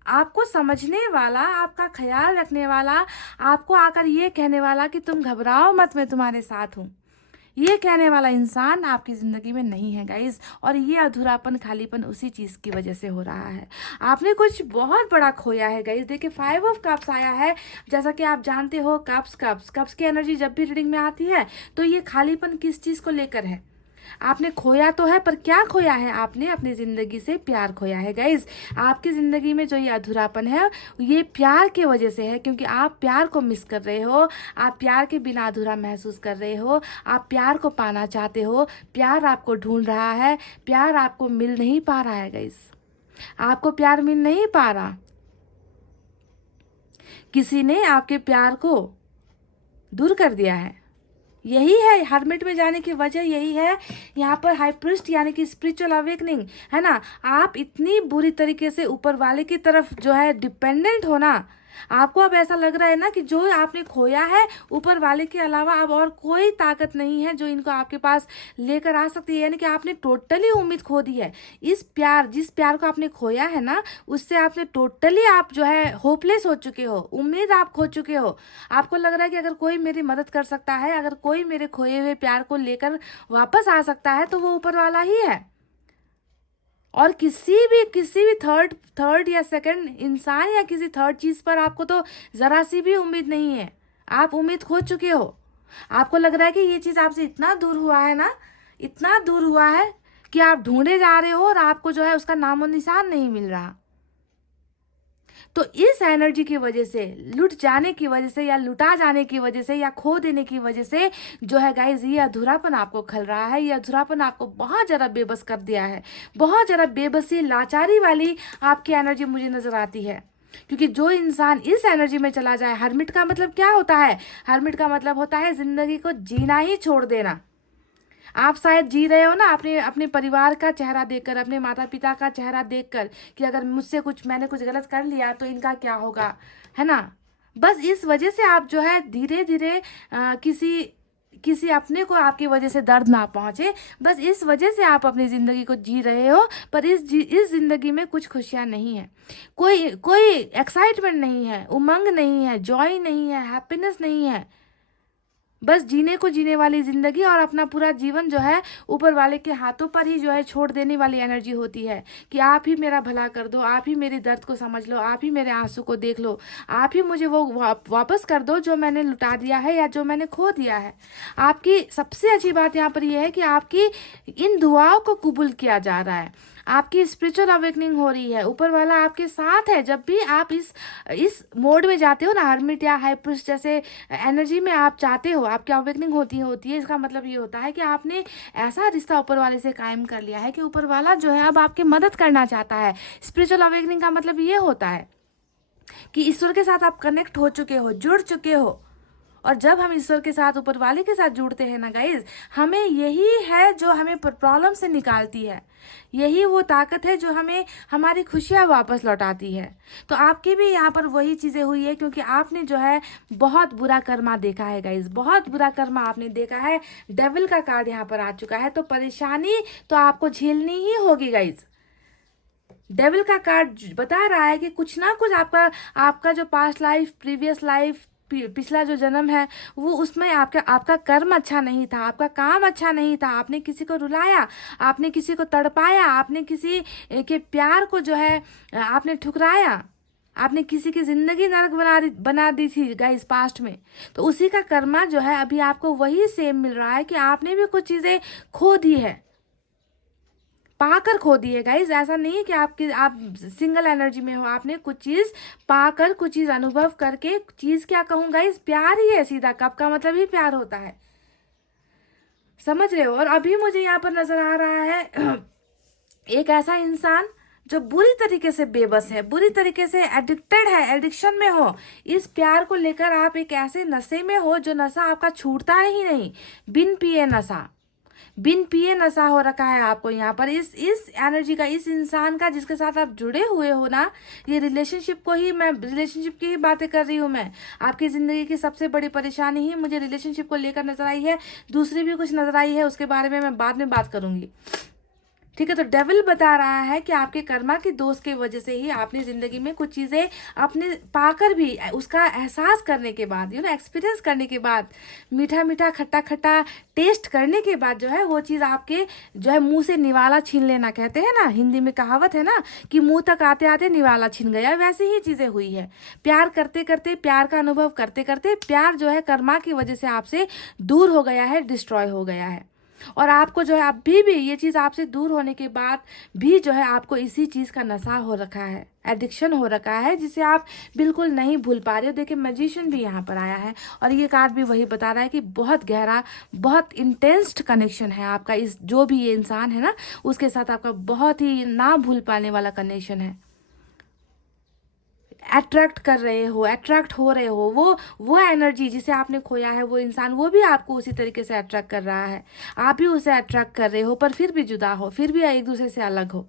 आपको समझने वाला, आपका ख्याल रखने वाला, आपको आकर ये कहने वाला कि तुम घबराओ मत, मैं तुम्हारे साथ हूँ, ये कहने वाला इंसान आपकी ज़िंदगी में नहीं है गाइस। और ये अधूरापन, खालीपन उसी चीज़ की वजह से हो रहा है। आपने कुछ बहुत बड़ा खोया है गाइस। देखिए 5 ऑफ कप्स आया है। जैसा कि आप जानते हो, कप्स कप्स कप्स की एनर्जी जब भी रीडिंग में आती है, तो ये खालीपन किस चीज़ को लेकर है? आपने खोया तो है, पर क्या खोया है? आपने अपनी ज़िंदगी से प्यार खोया है गाइज। आपकी ज़िंदगी में जो ये अधूरापन है, ये प्यार की वजह से है, क्योंकि आप प्यार को मिस कर रहे हो, आप प्यार के बिना अधूरा महसूस कर रहे हो, आप प्यार को पाना चाहते हो, प्यार आपको ढूंढ रहा है, प्यार आपको मिल नहीं पा रहा है गाइज, आपको प्यार मिल नहीं पा रहा। किसी ने आपके प्यार को दूर कर दिया है। यही है हर्मिट में जाने की वजह, यही है यहाँ पर हाई प्रीस्ट यानी कि स्पिरिचुअल अवेकनिंग, है ना? आप इतनी बुरी तरीके से ऊपर वाले की तरफ जो है डिपेंडेंट हो ना, आपको अब ऐसा लग रहा है ना कि जो आपने खोया है, ऊपर वाले के अलावा अब और कोई ताकत नहीं है जो इनको आपके पास लेकर आ सकती है। यानी कि आपने टोटली उम्मीद खो दी है। इस प्यार, जिस प्यार को आपने खोया है ना, उससे आपने टोटली, आप जो है होपलेस हो चुके हो, उम्मीद आप खो चुके हो। आपको लग रहा है कि अगर कोई मेरी मदद कर सकता है, अगर कोई मेरे खोए हुए प्यार को लेकर वापस आ सकता है, तो वो ऊपर वाला ही है। और किसी भी थर्ड या सेकंड इंसान या किसी थर्ड चीज पर आपको तो जरा सी भी उम्मीद नहीं है। आप उम्मीद खो चुके हो। आपको लग रहा है कि ये चीज आपसे इतना दूर हुआ है ना, इतना दूर हुआ है कि आप ढूंढे जा रहे हो और आपको जो है उसका नामो निशान नहीं मिल रहा। तो इस एनर्जी की वजह से, लुट जाने की वजह से या लुटा जाने की वजह से या खो देने की वजह से जो है गाइज, ये अधूरापन आपको खल रहा है। ये अधूरापन आपको बहुत ज़्यादा बेबस कर दिया है। बहुत ज़्यादा बेबसी, लाचारी वाली आपकी एनर्जी मुझे नजर आती है। क्योंकि जो इंसान इस एनर्जी में चला जाए, हर्मिट का मतलब क्या होता है? हर्मिट का मतलब होता है जिंदगी को जीना ही छोड़ देना। आप शायद जी रहे हो ना अपने अपने परिवार का चेहरा देखकर, अपने माता पिता का चेहरा देखकर, कि अगर मुझसे मैंने कुछ गलत कर लिया तो इनका क्या होगा, है ना। बस इस वजह से आप जो है धीरे धीरे किसी किसी अपने को आपकी वजह से दर्द ना पहुंचे, बस इस वजह से आप अपनी जिंदगी को जी रहे हो। पर इस जिंदगी में कुछ खुशियां नहीं है, कोई कोई एक्साइटमेंट नहीं है, उमंग नहीं है, जॉय नहीं है, हैप्पीनेस नहीं है। बस जीने को जीने वाली जिंदगी और अपना पूरा जीवन जो है ऊपर वाले के हाथों पर ही जो है छोड़ देने वाली एनर्जी होती है, कि आप ही मेरा भला कर दो, आप ही मेरे दर्द को समझ लो, आप ही मेरे आंसू को देख लो, आप ही मुझे वो वापस कर दो जो मैंने लुटा दिया है या जो मैंने खो दिया है। आपकी सबसे अच्छी बात यहाँ पर यह है कि आपकी इन दुआओं को कबूल किया जा रहा है। आपकी स्पिरिचुअल अवेकनिंग हो रही है। ऊपर वाला आपके साथ है। जब भी आप इस मोड में जाते हो ना, हर्मिट या हाई प्रीस्ट जैसे एनर्जी में आप चाहते हो, आपकी अवेकनिंग होती है, इसका मतलब ये होता है कि आपने ऐसा रिश्ता ऊपर वाले से कायम कर लिया है कि ऊपर वाला जो है अब आपकी मदद करना चाहता है। स्पिरिचुअल अवेकनिंग का मतलब ये होता है कि ईश्वर के साथ आप कनेक्ट हो चुके हो, जुड़ चुके हो। और जब हम ईश्वर के साथ, ऊपर वाले के साथ जुड़ते हैं ना गाइज, हमें यही है जो हमें प्रॉब्लम से निकालती है। यही वो ताकत है जो हमें हमारी खुशियां वापस लौटाती है। तो आपकी भी यहाँ पर वही चीजें हुई है, क्योंकि आपने जो है बहुत बुरा कर्मा देखा है गाइज, बहुत बुरा कर्मा आपने देखा है। डेविल का कार्ड यहाँ पर आ चुका है, तो परेशानी तो आपको झेलनी ही होगी गाइज। डेविल का कार्ड बता रहा है कि कुछ ना कुछ आपका जो पास्ट लाइफ, प्रीवियस लाइफ, पिछला जो जन्म है, वो उसमें आपका कर्म अच्छा नहीं था, आपका काम अच्छा नहीं था। आपने किसी को रुलाया, आपने किसी को तड़पाया, आपने किसी के प्यार को जो है आपने ठुकराया, आपने किसी की जिंदगी नरक बना दी थी गाइस पास्ट में। तो उसी का कर्मा जो है अभी आपको वही सेम मिल रहा है कि आपने भी कुछ चीजें खो दी है, पाकर खो दी है गाइज। ऐसा नहीं है कि आप सिंगल एनर्जी में हो, आपने कुछ चीज पाकर, कुछ चीज अनुभव करके, चीज क्या कहूँ गाइज, प्यार ही है सीधा। कप का मतलब ही प्यार होता है, समझ रहे हो। और अभी मुझे यहाँ पर नजर आ रहा है एक ऐसा इंसान जो बुरी तरीके से बेबस है, बुरी तरीके से एडिक्टेड है, एडिक्शन में हो। इस प्यार को लेकर आप एक ऐसे नशे में हो जो नशा आपका छूटता ही नहीं। बिन पिए नशा हो रखा है आपको यहाँ पर, इस एनर्जी का, इस इंसान का जिसके साथ आप जुड़े हुए हो ना। ये रिलेशनशिप की ही बातें कर रही हूँ मैं। आपकी जिंदगी की सबसे बड़ी परेशानी ही मुझे रिलेशनशिप को लेकर नजर आई है। दूसरी भी कुछ नजर आई है, उसके बारे में मैं बाद में बात करूंगी, ठीक है। तो डेविल बता रहा है कि आपके कर्मा के दोष की वजह से ही आपने जिंदगी में कुछ चीजें अपने पाकर भी, उसका एहसास करने के बाद, एक्सपीरियंस करने के बाद, मीठा मीठा खट्टा खट्टा टेस्ट करने के बाद जो है वो चीज आपके जो है मुंह से निवाला छीन लेना, कहते हैं ना, हिंदी में कहावत है ना कि मुंह तक आते आते निवाला छीन गया। वैसे ही चीजें हुई है। प्यार करते करते, प्यार का अनुभव करते करते, प्यार जो है कर्मा की वजह से आपसे दूर हो गया है, डिस्ट्रॉय हो गया है। और आपको जो है अभी भी ये चीज आपसे दूर होने के बाद भी जो है आपको इसी चीज का नशा हो रखा है, एडिक्शन हो रखा है, जिसे आप बिल्कुल नहीं भूल पा रहे हो। देखिए मैजिशियन भी यहाँ पर आया है और ये कार्ड भी वही बता रहा है कि बहुत गहरा, बहुत इंटेंस्ड कनेक्शन है आपका इस, जो भी ये इंसान है ना, उसके साथ आपका बहुत ही ना भूल पाने वाला कनेक्शन है। अट्रैक्ट कर रहे हो, अट्रैक्ट हो रहे हो, वो एनर्जी जिसे आपने खोया है, वो इंसान वो भी आपको उसी तरीके से अट्रैक्ट कर रहा है। आप भी उसे अट्रैक्ट कर रहे हो, पर फिर भी जुदा हो, फिर भी एक दूसरे से अलग हो।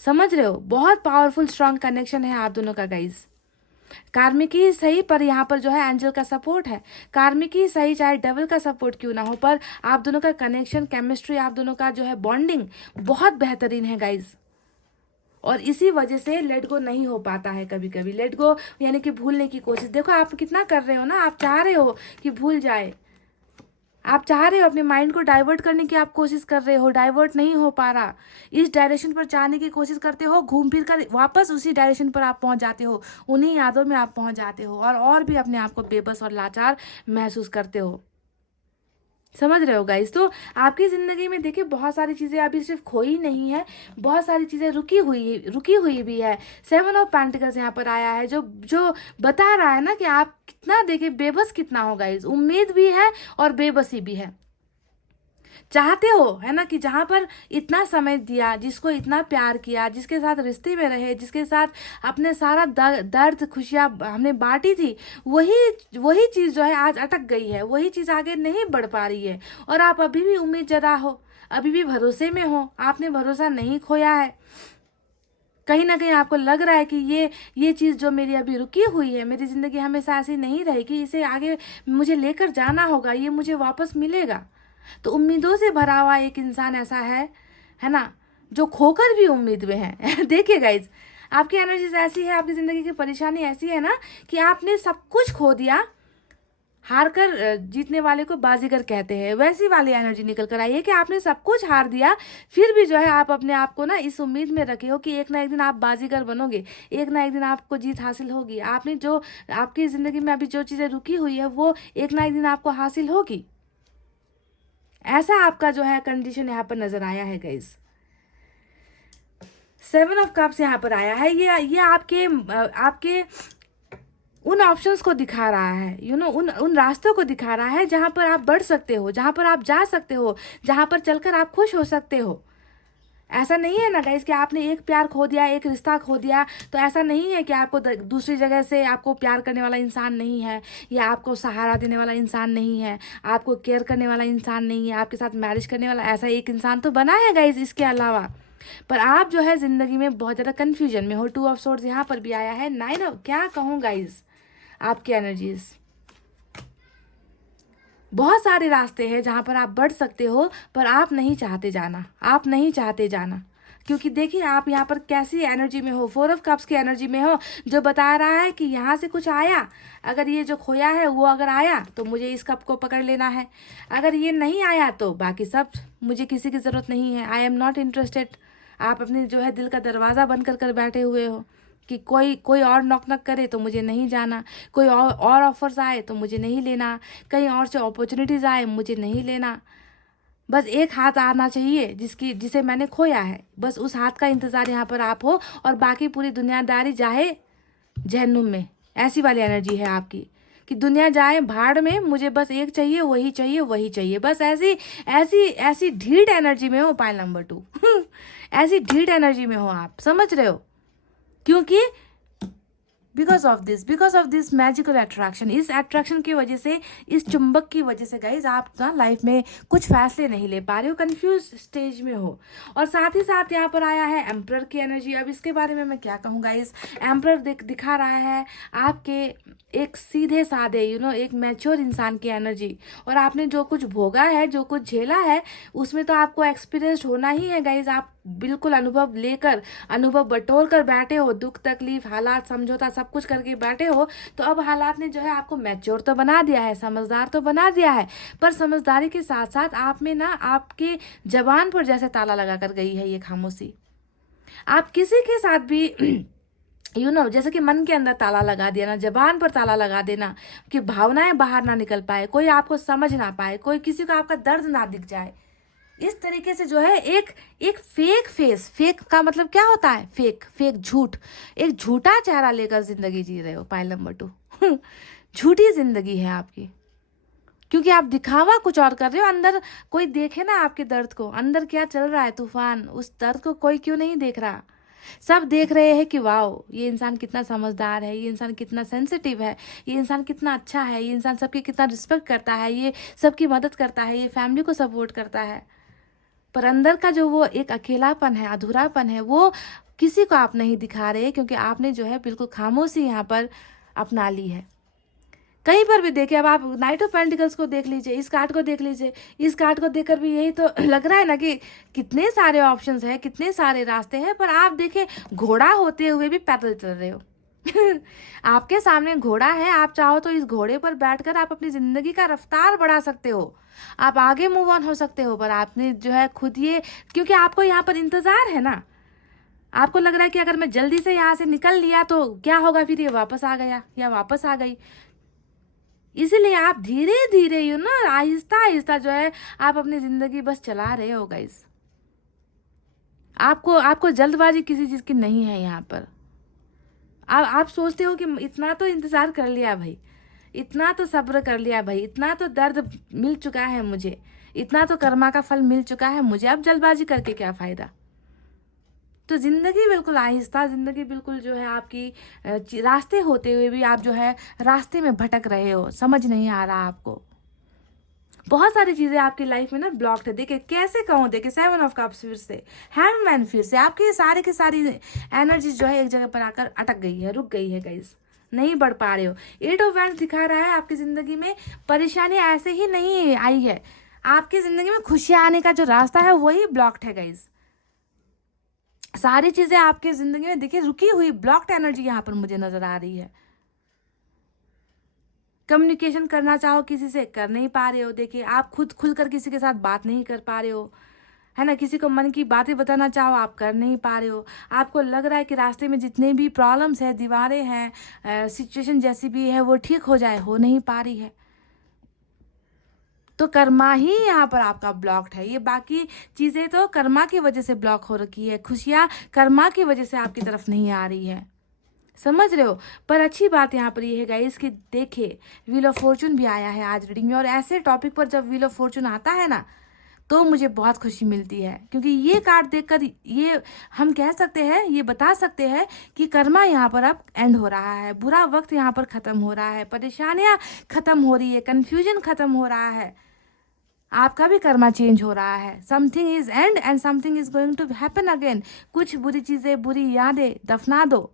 समझ रहे हो? बहुत पावरफुल स्ट्रांग कनेक्शन है आप दोनों का गाइज। कार्मिक ही सही, पर यहाँ पर जो है एंजल का सपोर्ट है। कार्मिक ही सही, चाहे डेविल का सपोर्ट क्यों ना हो, पर आप दोनों का कनेक्शन, केमिस्ट्री, आप दोनों का जो है बॉन्डिंग बहुत बेहतरीन है गाइज। और इसी वजह से लेट गो नहीं हो पाता है कभी कभी। लेट गो यानी कि भूलने की कोशिश। देखो आप कितना कर रहे हो ना, आप चाह रहे हो कि भूल जाए, आप चाह रहे हो अपने माइंड को डाइवर्ट करने की आप कोशिश कर रहे हो, डाइवर्ट नहीं हो पा रहा, इस डायरेक्शन पर जाने की कोशिश करते हो, घूम फिर कर वापस उसी डायरेक्शन पर आप पहुंच जाते हो, उन्हीं यादों में आप पहुंच जाते हो और भी अपने आप को बेबस और लाचार महसूस करते हो। समझ रहे हो गाइस? तो आपकी ज़िंदगी में देखिए बहुत सारी चीज़ें अभी सिर्फ खोई नहीं है, बहुत सारी चीज़ें रुकी हुई भी है। 7 ऑफ पेंटिकल्स यहाँ पर आया है जो जो बता रहा है ना कि आप कितना देखिए बेबस कितना हो गाइस। उम्मीद भी है और बेबसी भी है। चाहते हो है ना कि जहाँ पर इतना समय दिया, जिसको इतना प्यार किया, जिसके साथ रिश्ते में रहे, जिसके साथ अपने सारा दर्द खुशियाँ हमने बांटी थी, वही चीज़ जो है आज अटक गई है, वही चीज़ आगे नहीं बढ़ पा रही है और आप अभी भी उम्मीद जता हो, अभी भी भरोसे में हो, आपने भरोसा नहीं खोया है। कहीं ना कहीं आपको लग रहा है कि ये चीज़ जो मेरी अभी रुकी हुई है, मेरी ज़िंदगी हमेशा ऐसी नहीं रहेगी, इसे आगे मुझे लेकर जाना होगा, ये मुझे वापस मिलेगा। तो उम्मीदों से भरा हुआ एक इंसान ऐसा है ना, जो खोकर भी उम्मीद में है। देखिए गाइज, आपकी एनर्जीज ऐसी है, आपकी ज़िंदगी की परेशानी ऐसी है ना कि आपने सब कुछ खो दिया, हार कर जीतने वाले को बाजीगर कहते हैं, वैसी वाली एनर्जी निकल कर आई है कि आपने सब कुछ हार दिया, फिर भी जो है आप अपने आप को ना इस उम्मीद में रखे हो कि एक ना एक दिन आप बाजीगर बनोगे, एक ना एक दिन आपको जीत हासिल होगी। आपने जो आपकी ज़िंदगी में अभी जो चीज़ें रुकी हुई है वो एक ना एक दिन आपको हासिल होगी। ऐसा आपका जो है कंडीशन यहाँ पर नजर आया है गाइस। 7 ऑफ कप्स यहाँ पर आया है। ये आपके उन ऑप्शंस को दिखा रहा है, उन रास्तों को दिखा रहा है जहाँ पर आप बढ़ सकते हो, जहाँ पर आप जा सकते हो, जहाँ पर चलकर आप खुश हो सकते हो। ऐसा नहीं है ना गाइस कि आपने एक प्यार खो दिया, एक रिश्ता खो दिया, तो ऐसा नहीं है कि आपको दूसरी जगह से आपको प्यार करने वाला इंसान नहीं है, या आपको सहारा देने वाला इंसान नहीं है, आपको केयर करने वाला इंसान नहीं है, आपके साथ मैरिज करने वाला ऐसा एक इंसान तो बना है गाइस इसके अलावा। पर आप जो है ज़िंदगी में बहुत ज़्यादा कन्फ्यूजन में हो। 2 ऑफ सोर्ड्स यहाँ पर भी आया है। 9 ऑफ, क्या कहूँ गाइस, आपकी एनर्जीज बहुत सारे रास्ते हैं जहाँ पर आप बढ़ सकते हो, पर आप नहीं चाहते जाना, क्योंकि देखिए आप यहाँ पर कैसी एनर्जी में हो। 4 ऑफ कप्स की एनर्जी में हो, जो बता रहा है कि यहाँ से कुछ आया, अगर ये जो खोया है वो अगर आया तो मुझे इस कप को पकड़ लेना है, अगर ये नहीं आया तो बाकी सब मुझे किसी की ज़रूरत नहीं है, आई एम नॉट इंटरेस्टेड। आप अपने जो है दिल का दरवाज़ा बंद कर बैठे हुए हो कि कोई और नॉक करे तो मुझे नहीं जाना, कोई और ऑफर्स आए तो मुझे नहीं लेना, कहीं और से अपॉर्चुनिटीज़ आए मुझे नहीं लेना। बस एक हाथ आना चाहिए जिसे मैंने खोया है, बस उस हाथ का इंतज़ार यहाँ पर आप हो, और बाकी पूरी दुनियादारी जाए जहन्नुम में। ऐसी वाली एनर्जी है आपकी कि दुनिया जाए भाड़ में, मुझे बस एक चाहिए, वही चाहिए। बस ऐसी ढीठ एनर्जी में हो। पाइल नंबर 2 ऐसी ढीठ एनर्जी में हो आप, समझ रहे हो? क्योंकि because of this magical attraction, इस अट्रैक्शन की वजह से, इस चुंबक की वजह से गाइज आप ना लाइफ में कुछ फैसले नहीं ले पा रहे हो, कंफ्यूज स्टेज में हो। और साथ ही साथ यहाँ पर आया है एम्परर की एनर्जी। अब इसके बारे में मैं क्या कहूँ गाइज, एम्परर दिखा रहा है आपके एक सीधे साधे एक मैच्योर इंसान की एनर्जी। और आपने जो कुछ भोगा है, जो कुछ झेला है, उसमें तो आपको एक्सपीरियंस होना ही है गाइज। आप बिल्कुल अनुभव बटोर कर बैठे हो, दुख तकलीफ हालात समझौता सब कुछ करके बैठे हो। तो अब हालात ने जो है आपको मैच्योर तो बना दिया है, समझदार तो बना दिया है, पर समझदारी के साथ साथ आप में ना आपके जबान पर जैसे ताला लगा कर गई है ये खामोशी। आप किसी के साथ भी जैसे कि मन के अंदर ताला लगा दिया ना, जबान पर ताला लगा देना कि भावनाएं बाहर ना निकल पाए, कोई आपको समझ ना पाए, कोई किसी को आपका दर्द ना दिख जाए। इस तरीके से जो है एक फेक का मतलब क्या होता है, फेक झूठ, एक झूठा चेहरा लेकर जिंदगी जी रहे हो। पाइल नंबर 2 झूठी जिंदगी है आपकी, क्योंकि आप दिखावा कुछ और कर रहे हो। अंदर कोई देखे ना आपके दर्द को, अंदर क्या चल रहा है तूफान, उस दर्द को कोई क्यों नहीं देख रहा। सब देख रहे हैं कि वाओ ये इंसान कितना समझदार है, ये इंसान कितना सेंसिटिव है, ये इंसान कितना अच्छा है, ये इंसान सबकी कितना रिस्पेक्ट करता है, ये सबकी मदद करता है, ये फैमिली को सपोर्ट करता है। पर अंदर का जो वो एक अकेलापन है, अधूरापन है, वो किसी को आप नहीं दिखा रहे, क्योंकि आपने जो है बिल्कुल खामोशी यहाँ पर अपना ली है। कहीं पर भी देखिए, अब आप नाइट ऑफ पेंटिकल्स को देख लीजिए, इस कार्ड को देख लीजिए, इस कार्ड को देखकर भी यही तो लग रहा है ना कि कितने सारे ऑप्शंस हैं, कितने सारे रास्ते हैं, पर आप देखिए घोड़ा होते हुए भी पैदल चल रहे हो। आपके सामने घोड़ा है, आप चाहो तो इस घोड़े पर बैठकर आप अपनी जिंदगी का रफ्तार बढ़ा सकते हो, आप आगे मूव ऑन हो सकते हो। पर आपने जो है खुद ये, क्योंकि आपको यहाँ पर इंतजार है ना, आपको लग रहा है कि अगर मैं जल्दी से यहाँ से निकल लिया तो क्या होगा, फिर ये वापस आ गया या वापस आ गई। इसीलिए आप धीरे धीरे आहिस्ता आहिस्ता जो है आप अपनी जिंदगी बस चला रहे हो गाइस। आपको आपको जल्दबाजी किसी चीज की नहीं है यहाँ पर। आप सोचते हो कि इतना तो इंतजार कर लिया भाई, इतना तो सब्र कर लिया भाई, इतना तो दर्द मिल चुका है मुझे, इतना तो कर्मा का फल मिल चुका है मुझे, अब जल्दबाजी करके क्या फायदा। तो जिंदगी बिल्कुल आहिस्ता, जिंदगी बिल्कुल जो है आपकी रास्ते होते हुए भी आप जो है रास्ते में भटक रहे हो, समझ नहीं आ रहा आपको। बहुत सारी चीजें आपकी लाइफ में ना ब्लॉक्ड है। देखिए कैसे कहूँ, देखिए 7 ऑफ कप्स फिर से, हैंगमैन फिर से, आपकी सारी की सारी एनर्जी जो है एक जगह पर आकर अटक गई है, रुक गई है गाइस, नहीं बढ़ पा रहे हो। 8 ऑफ वैंड्स दिखा रहा है आपकी जिंदगी में परेशानी ऐसे ही नहीं आई है, आपकी जिंदगी में खुशियां आने का जो रास्ता है वही ब्लॉक्ड है गाइस। सारी चीजें आपकी जिंदगी में देखिए रुकी हुई ब्लॉक्ड एनर्जी यहाँ पर मुझे नजर आ रही है। कम्युनिकेशन करना चाहो किसी से, कर नहीं पा रहे हो। देखिए आप खुद खुलकर किसी के साथ बात नहीं कर पा रहे हो, है ना। किसी को मन की बातें बताना चाहो, आप कर नहीं पा रहे हो। आपको लग रहा है कि रास्ते में जितने भी प्रॉब्लम्स है, दीवारें हैं, सिचुएशन जैसी भी है वो ठीक हो जाए, हो नहीं पा रही है। तो कर्मा ही यहाँ पर आपका ब्लॉक्ड है। ये बाकी चीजें तो कर्मा की वजह से ब्लॉक हो रखी है, खुशियां कर्मा की वजह से आपकी तरफ नहीं आ रही है, समझ रहे हो। पर अच्छी बात यहाँ पर ये है गाइस कि देखिए व्हील ऑफ फॉर्चून भी आया है आज रीडिंग में, और ऐसे टॉपिक पर जब व्हील ऑफ फॉर्चून आता है ना तो मुझे बहुत खुशी मिलती है, क्योंकि ये कार्ड देखकर ये हम कह सकते हैं, ये बता सकते हैं कि कर्मा यहाँ पर अब एंड हो रहा है, बुरा वक्त यहाँ पर खत्म हो रहा है, परेशानियां खत्म हो रही है, कंफ्यूजन खत्म हो रहा है, आपका भी कर्मा चेंज हो रहा है। Something is end and something is going to happen again. कुछ बुरी चीजें, बुरी यादें दफना दो,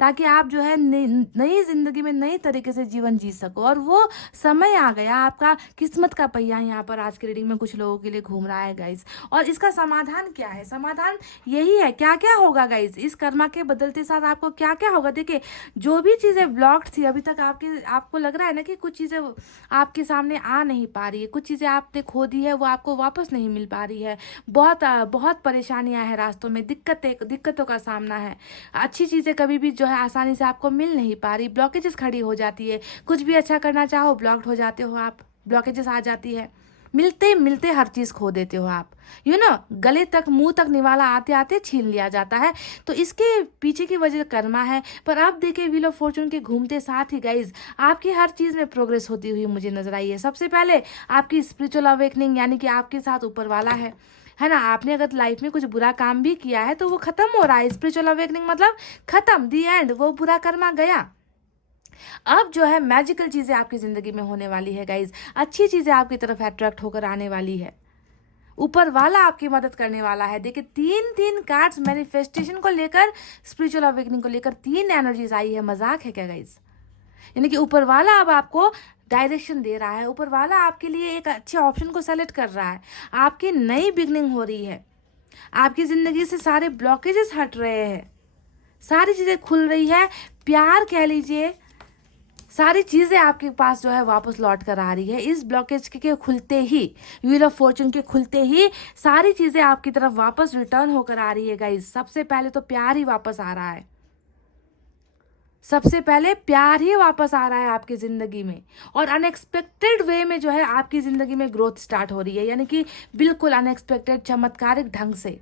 ताकि आप जो है नई जिंदगी में नई तरीके से जीवन जी सको। और वो समय आ गया, आपका किस्मत का पहिया यहाँ पर आज की रीडिंग में कुछ लोगों के लिए घूम रहा है गाइस। और इसका समाधान क्या है, समाधान यही है। क्या क्या होगा गाइस इस कर्मा के बदलते साथ, आपको क्या क्या होगा। देखिए जो भी चीजें ब्लॉक्ड थी अभी तक आपको लग रहा है ना कि कुछ चीजें आपके सामने आ नहीं पा रही है, कुछ चीजें आपने खो दी है, वो आपको वापस नहीं मिल पा रही है। बहुत बहुत परेशानियां हैं रास्तों में, दिक्कतों का सामना है। अच्छी चीजें कभी भी जो है आसानी से आपको मिल नहीं पा रही, ब्लॉकेजेस खड़ी हो जाती है। कुछ भी अच्छा करना चाहो ब्लॉक्ड हो जाते हो आप, ब्लॉकेजेस आ जाती है। मिलते मिलते हर चीज खो देते हो आप, गले तक मुंह तक निवाला आते आते छीन लिया जाता है। तो इसके पीछे की वजह कर्मा है। पर अब देखिए व्हील ऑफ फॉर्चून के घूमते साथ ही गाइज आपकी हर चीज में प्रोग्रेस होती हुई मुझे नजर आई है। सबसे पहले आपकी स्पिरिचुअल अवेकनिंग, यानी कि आपके साथ ऊपर वाला है ना। आपने अगर लाइफ में कुछ बुरा काम भी किया है तो वो खत्म हो रहा है। स्पिरिचुअल अवेकनिंग मतलब खत्म, दी एंड, वो बुरा कर्मा गया। अब जो है मैजिकल चीजें आपकी जिंदगी में होने वाली है गाइज, अच्छी चीजें आपकी तरफ अट्रैक्ट होकर आने वाली है। ऊपर वाला आपकी मदद करने वाला है। देखिए 3 कार्ड्स मैनिफेस्टेशन को लेकर, स्पिरिचुअल अवेकनिंग को लेकर 3 एनर्जीज आई है। मजाक है क्या गाइज। यानी कि ऊपर वाला अब आपको डायरेक्शन दे रहा है, ऊपर वाला आपके लिए एक अच्छे ऑप्शन को सेलेक्ट कर रहा है। आपकी नई बिगनिंग हो रही है, आपकी जिंदगी से सारे ब्लॉकेजेस हट रहे हैं, सारी चीजें खुल रही है। प्यार कह लीजिए, सारी चीजें आपके पास जो है वापस लौट कर आ रही है। इस ब्लॉकेज के खुलते ही, व्हील ऑफ फॉर्चून के खुलते ही सारी चीजें आपकी तरफ वापस रिटर्न होकर आ रही है गाइस। सबसे पहले तो प्यार ही वापस आ रहा है, सबसे पहले प्यार ही वापस आ रहा है आपकी जिंदगी में। और अनएक्सपेक्टेड वे में जो है आपकी जिंदगी में ग्रोथ स्टार्ट हो रही है, यानी कि बिल्कुल अनएक्सपेक्टेड, चमत्कारिक ढंग से,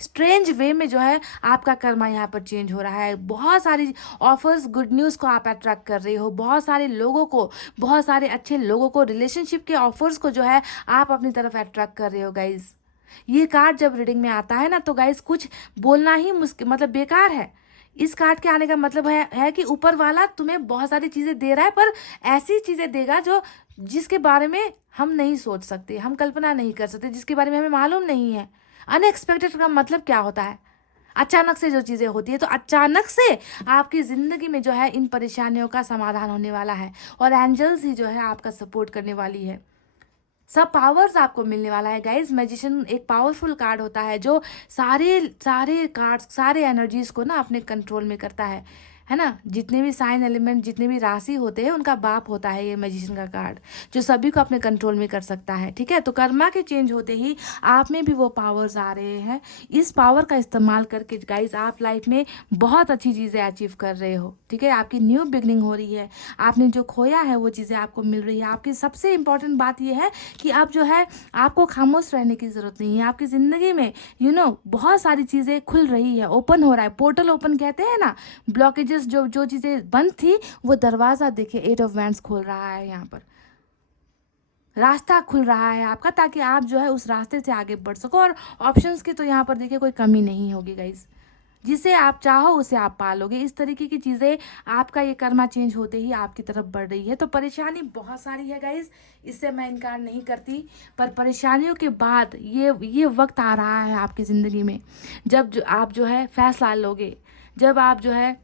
स्ट्रेंज वे में जो है आपका कर्मा यहाँ पर चेंज हो रहा है। बहुत सारी ऑफर्स, गुड न्यूज़ को आप अट्रैक्ट कर रहे हो, बहुत सारे लोगों को, बहुत सारे अच्छे लोगों को, रिलेशनशिप के ऑफर्स को जो है आप अपनी तरफ अट्रैक्ट कर रहे हो गाइज। ये कार्ड जब रीडिंग में आता है ना तो गाइज कुछ बोलना ही मुश्किल, मतलब बेकार है। इस कार्ड के आने का मतलब है कि ऊपर वाला तुम्हें बहुत सारी चीजें दे रहा है, पर ऐसी चीजें देगा जिसके बारे में हम नहीं सोच सकते, हम कल्पना नहीं कर सकते, जिसके बारे में हमें मालूम नहीं है। अनएक्सपेक्टेड का मतलब क्या होता है, अचानक से जो चीजें होती है। तो अचानक से आपकी जिंदगी में जो है इन परेशानियों का समाधान होने वाला है, और एंजल्स ही जो है आपका सपोर्ट करने वाली है। सब पावर्स आपको मिलने वाला है गाइज। मैजिशियन एक पावरफुल कार्ड होता है जो सारे कार्ड्स, सारे एनर्जीज को ना अपने कंट्रोल में करता है। है ना। जितने भी साइन एलिमेंट, जितने भी राशि होते हैं, उनका बाप होता है ये मैजिशियन का कार्ड, जो सभी को अपने कंट्रोल में कर सकता है। ठीक है, तो कर्मा के चेंज होते ही आप में भी वो पावर्स आ रहे हैं। इस पावर का इस्तेमाल करके गाइज आप लाइफ में बहुत अच्छी चीज़ें अचीव कर रहे हो। ठीक है, आपकी न्यू बिगनिंग हो रही है, आपने जो खोया है वो चीज़ें आपको मिल रही है। आपकी सबसे इंपॉर्टेंट बात यह है कि अब जो है आपको खामोश रहने की ज़रूरत नहीं है। आपकी ज़िंदगी में बहुत सारी चीज़ें खुल रही है, ओपन हो रहा है, पोर्टल ओपन कहते हैं ना। ब्लॉकेजेस जो चीज़ें बंद थी, वो दरवाज़ा देखिए 8 ऑफ वैंड्स खोल रहा है। यहाँ पर रास्ता खुल रहा है आपका, ताकि आप जो है उस रास्ते से आगे बढ़ सको। और ऑप्शंस की तो यहाँ पर देखिए कोई कमी नहीं होगी गाइज, जिसे आप चाहो उसे आप पालोगे। इस तरीके की चीज़ें आपका ये कर्मा चेंज होते ही आपकी तरफ बढ़ रही है। तो परेशानी बहुत सारी है गाइज, इससे मैं इनकार नहीं करती, पर परेशानियों के बाद ये वक्त आ रहा है आपकी ज़िंदगी में, जब आप जो है फैसला लोगे, जब आप जो है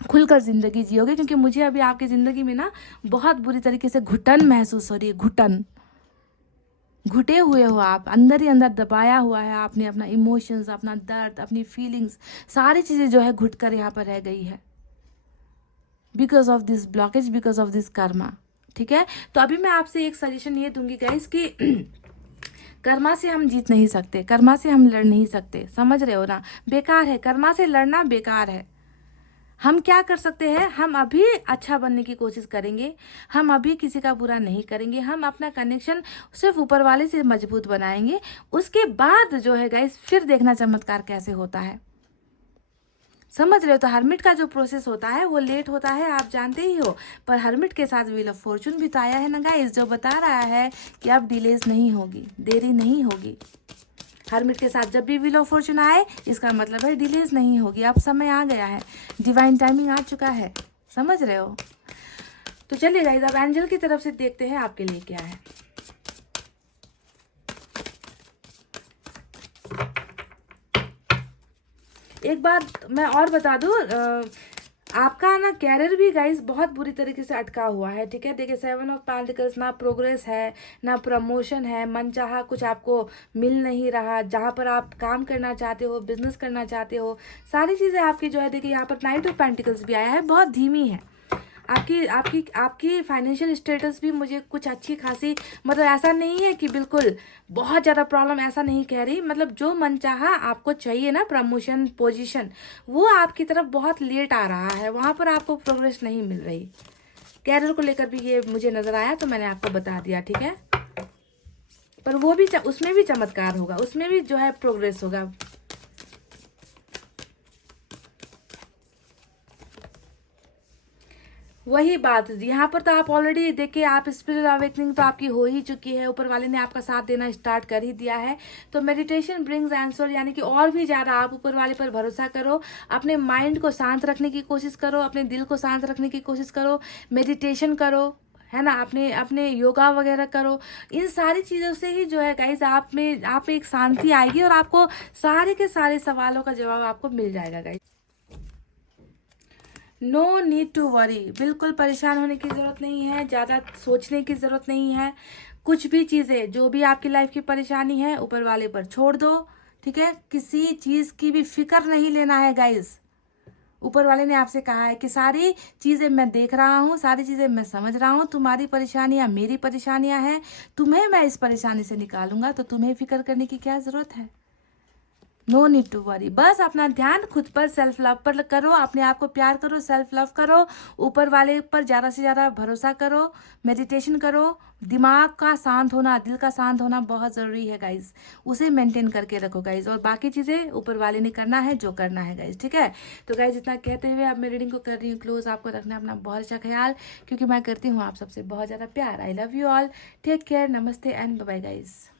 खुलकर ज़िंदगी जियोगे। क्योंकि मुझे अभी आपकी ज़िंदगी में ना बहुत बुरी तरीके से घुटन महसूस हो रही है। घुटन, घुटे हुए हो आप, अंदर ही अंदर दबाया हुआ है आपने अपना इमोशंस, अपना दर्द, अपनी फीलिंग्स, सारी चीज़ें जो है घुट कर यहाँ पर रह गई है, because of this blockage, because of this Karma. ठीक है, तो अभी मैं आपसे एक सजेशन ये दूंगी गाइस कि कर्मा से हम जीत नहीं सकते, कर्मा से हम लड़ नहीं सकते, समझ रहे हो ना। बेकार है, कर्मा से लड़ना बेकार है। हम क्या कर सकते हैं, हम अभी अच्छा बनने की कोशिश करेंगे, हम अभी किसी का बुरा नहीं करेंगे, हम अपना कनेक्शन सिर्फ ऊपर वाले से मजबूत बनाएंगे। उसके बाद जो है गाइस फिर देखना चमत्कार कैसे होता है, समझ रहे हो। तो हर्मिट का जो प्रोसेस होता है वो लेट होता है, आप जानते ही हो, पर हर्मिट के साथ व्हील ऑफ फॉर्चून भी तो आया है ना गाइस, जो बता रहा है कि अब डिलेज नहीं होगी, देरी नहीं होगी। हर्मिट के साथ जब भी व्हील ऑफ फॉर्चून आए, इसका मतलब है डिलेज नहीं होगी, अब समय आ गया है, डिवाइन टाइमिंग आ चुका है, समझ रहे हो। तो चलिए गाइस, अब एंजल की तरफ से देखते हैं आपके लिए क्या है। एक बात मैं और बता दूं, आपका ना कैरियर भी गाइस बहुत बुरी तरीके से अटका हुआ है। ठीक है, देखिए 7 ऑफ पेंटिकल्स, ना प्रोग्रेस है, ना प्रमोशन है, मनचाहा कुछ आपको मिल नहीं रहा। जहाँ पर आप काम करना चाहते हो, बिजनेस करना चाहते हो, सारी चीज़ें आपकी जो है, देखिए यहाँ पर नाइट ऑफ पेंटिकल्स भी आया है, बहुत धीमी है आपकी आपकी आपकी फाइनेंशियल स्टेटस भी मुझे कुछ अच्छी खासी, मतलब ऐसा नहीं है कि बिल्कुल बहुत ज़्यादा प्रॉब्लम, ऐसा नहीं कह रही, मतलब जो मनचाहा आपको चाहिए ना, प्रमोशन, पोजीशन, वो आपकी तरफ बहुत लेट आ रहा है, वहाँ पर आपको प्रोग्रेस नहीं मिल रही। कैरियर को लेकर भी ये मुझे नज़र आया, तो मैंने आपको बता दिया। ठीक है, पर वो भी उसमें भी चमत्कार होगा, उसमें भी जो है प्रोग्रेस होगा। वही बात, यहाँ पर तो आप ऑलरेडी देखिए, आप स्पिरिचुअल अवेकनिंग तो आपकी हो ही चुकी है, ऊपर वाले ने आपका साथ देना स्टार्ट कर ही दिया है। तो मेडिटेशन ब्रिंग्स आंसर, यानी कि और भी ज़्यादा आप ऊपर वाले पर भरोसा करो, अपने माइंड को शांत रखने की कोशिश करो, अपने दिल को शांत रखने की कोशिश करो, मेडिटेशन करो, है ना, अपने अपने योगा वगैरह करो। इन सारी चीज़ों से ही जो है गाइज आप में एक शांति आएगी, और आपको सारे के सारे सवालों का जवाब आपको मिल जाएगा guys. No need to worry, बिल्कुल परेशान होने की ज़रूरत नहीं है, ज़्यादा सोचने की ज़रूरत नहीं है। कुछ भी चीज़ें, जो भी आपकी लाइफ की परेशानी है, ऊपर वाले पर छोड़ दो। ठीक है, किसी चीज़ की भी फिक्र नहीं लेना है गाइस। ऊपर वाले ने आपसे कहा है कि सारी चीज़ें मैं देख रहा हूँ, सारी चीज़ें मैं समझ रहा हूँ, तुम्हारी परेशानियाँ मेरी परेशानियाँ हैं, तुम्हें मैं इस परेशानी से निकालूंगा, तो तुम्हें फिक्र करने की क्या ज़रूरत है। नो नीड टू वरी, बस अपना ध्यान खुद पर, सेल्फ लव पर करो, अपने आप को प्यार करो, सेल्फ लव करो, ऊपर वाले पर ज़्यादा से ज़्यादा भरोसा करो, मेडिटेशन करो। दिमाग का शांत होना, दिल का शांत होना बहुत ज़रूरी है गाइज, उसे मेंटेन करके रखो गाइज, और बाकी चीज़ें ऊपर वाले ने करना है जो करना है गाइज। ठीक है, तो गाइज इतना कहते हुए अब मैं रीडिंग को कर रही हूँ क्लोज। आपको रखना अपना बहुत अच्छा ख्याल, क्योंकि मैं करती हूँ आप सबसे बहुत ज़्यादा प्यार। I love you all, take care, नमस्ते एंड बाय बाय गाइज।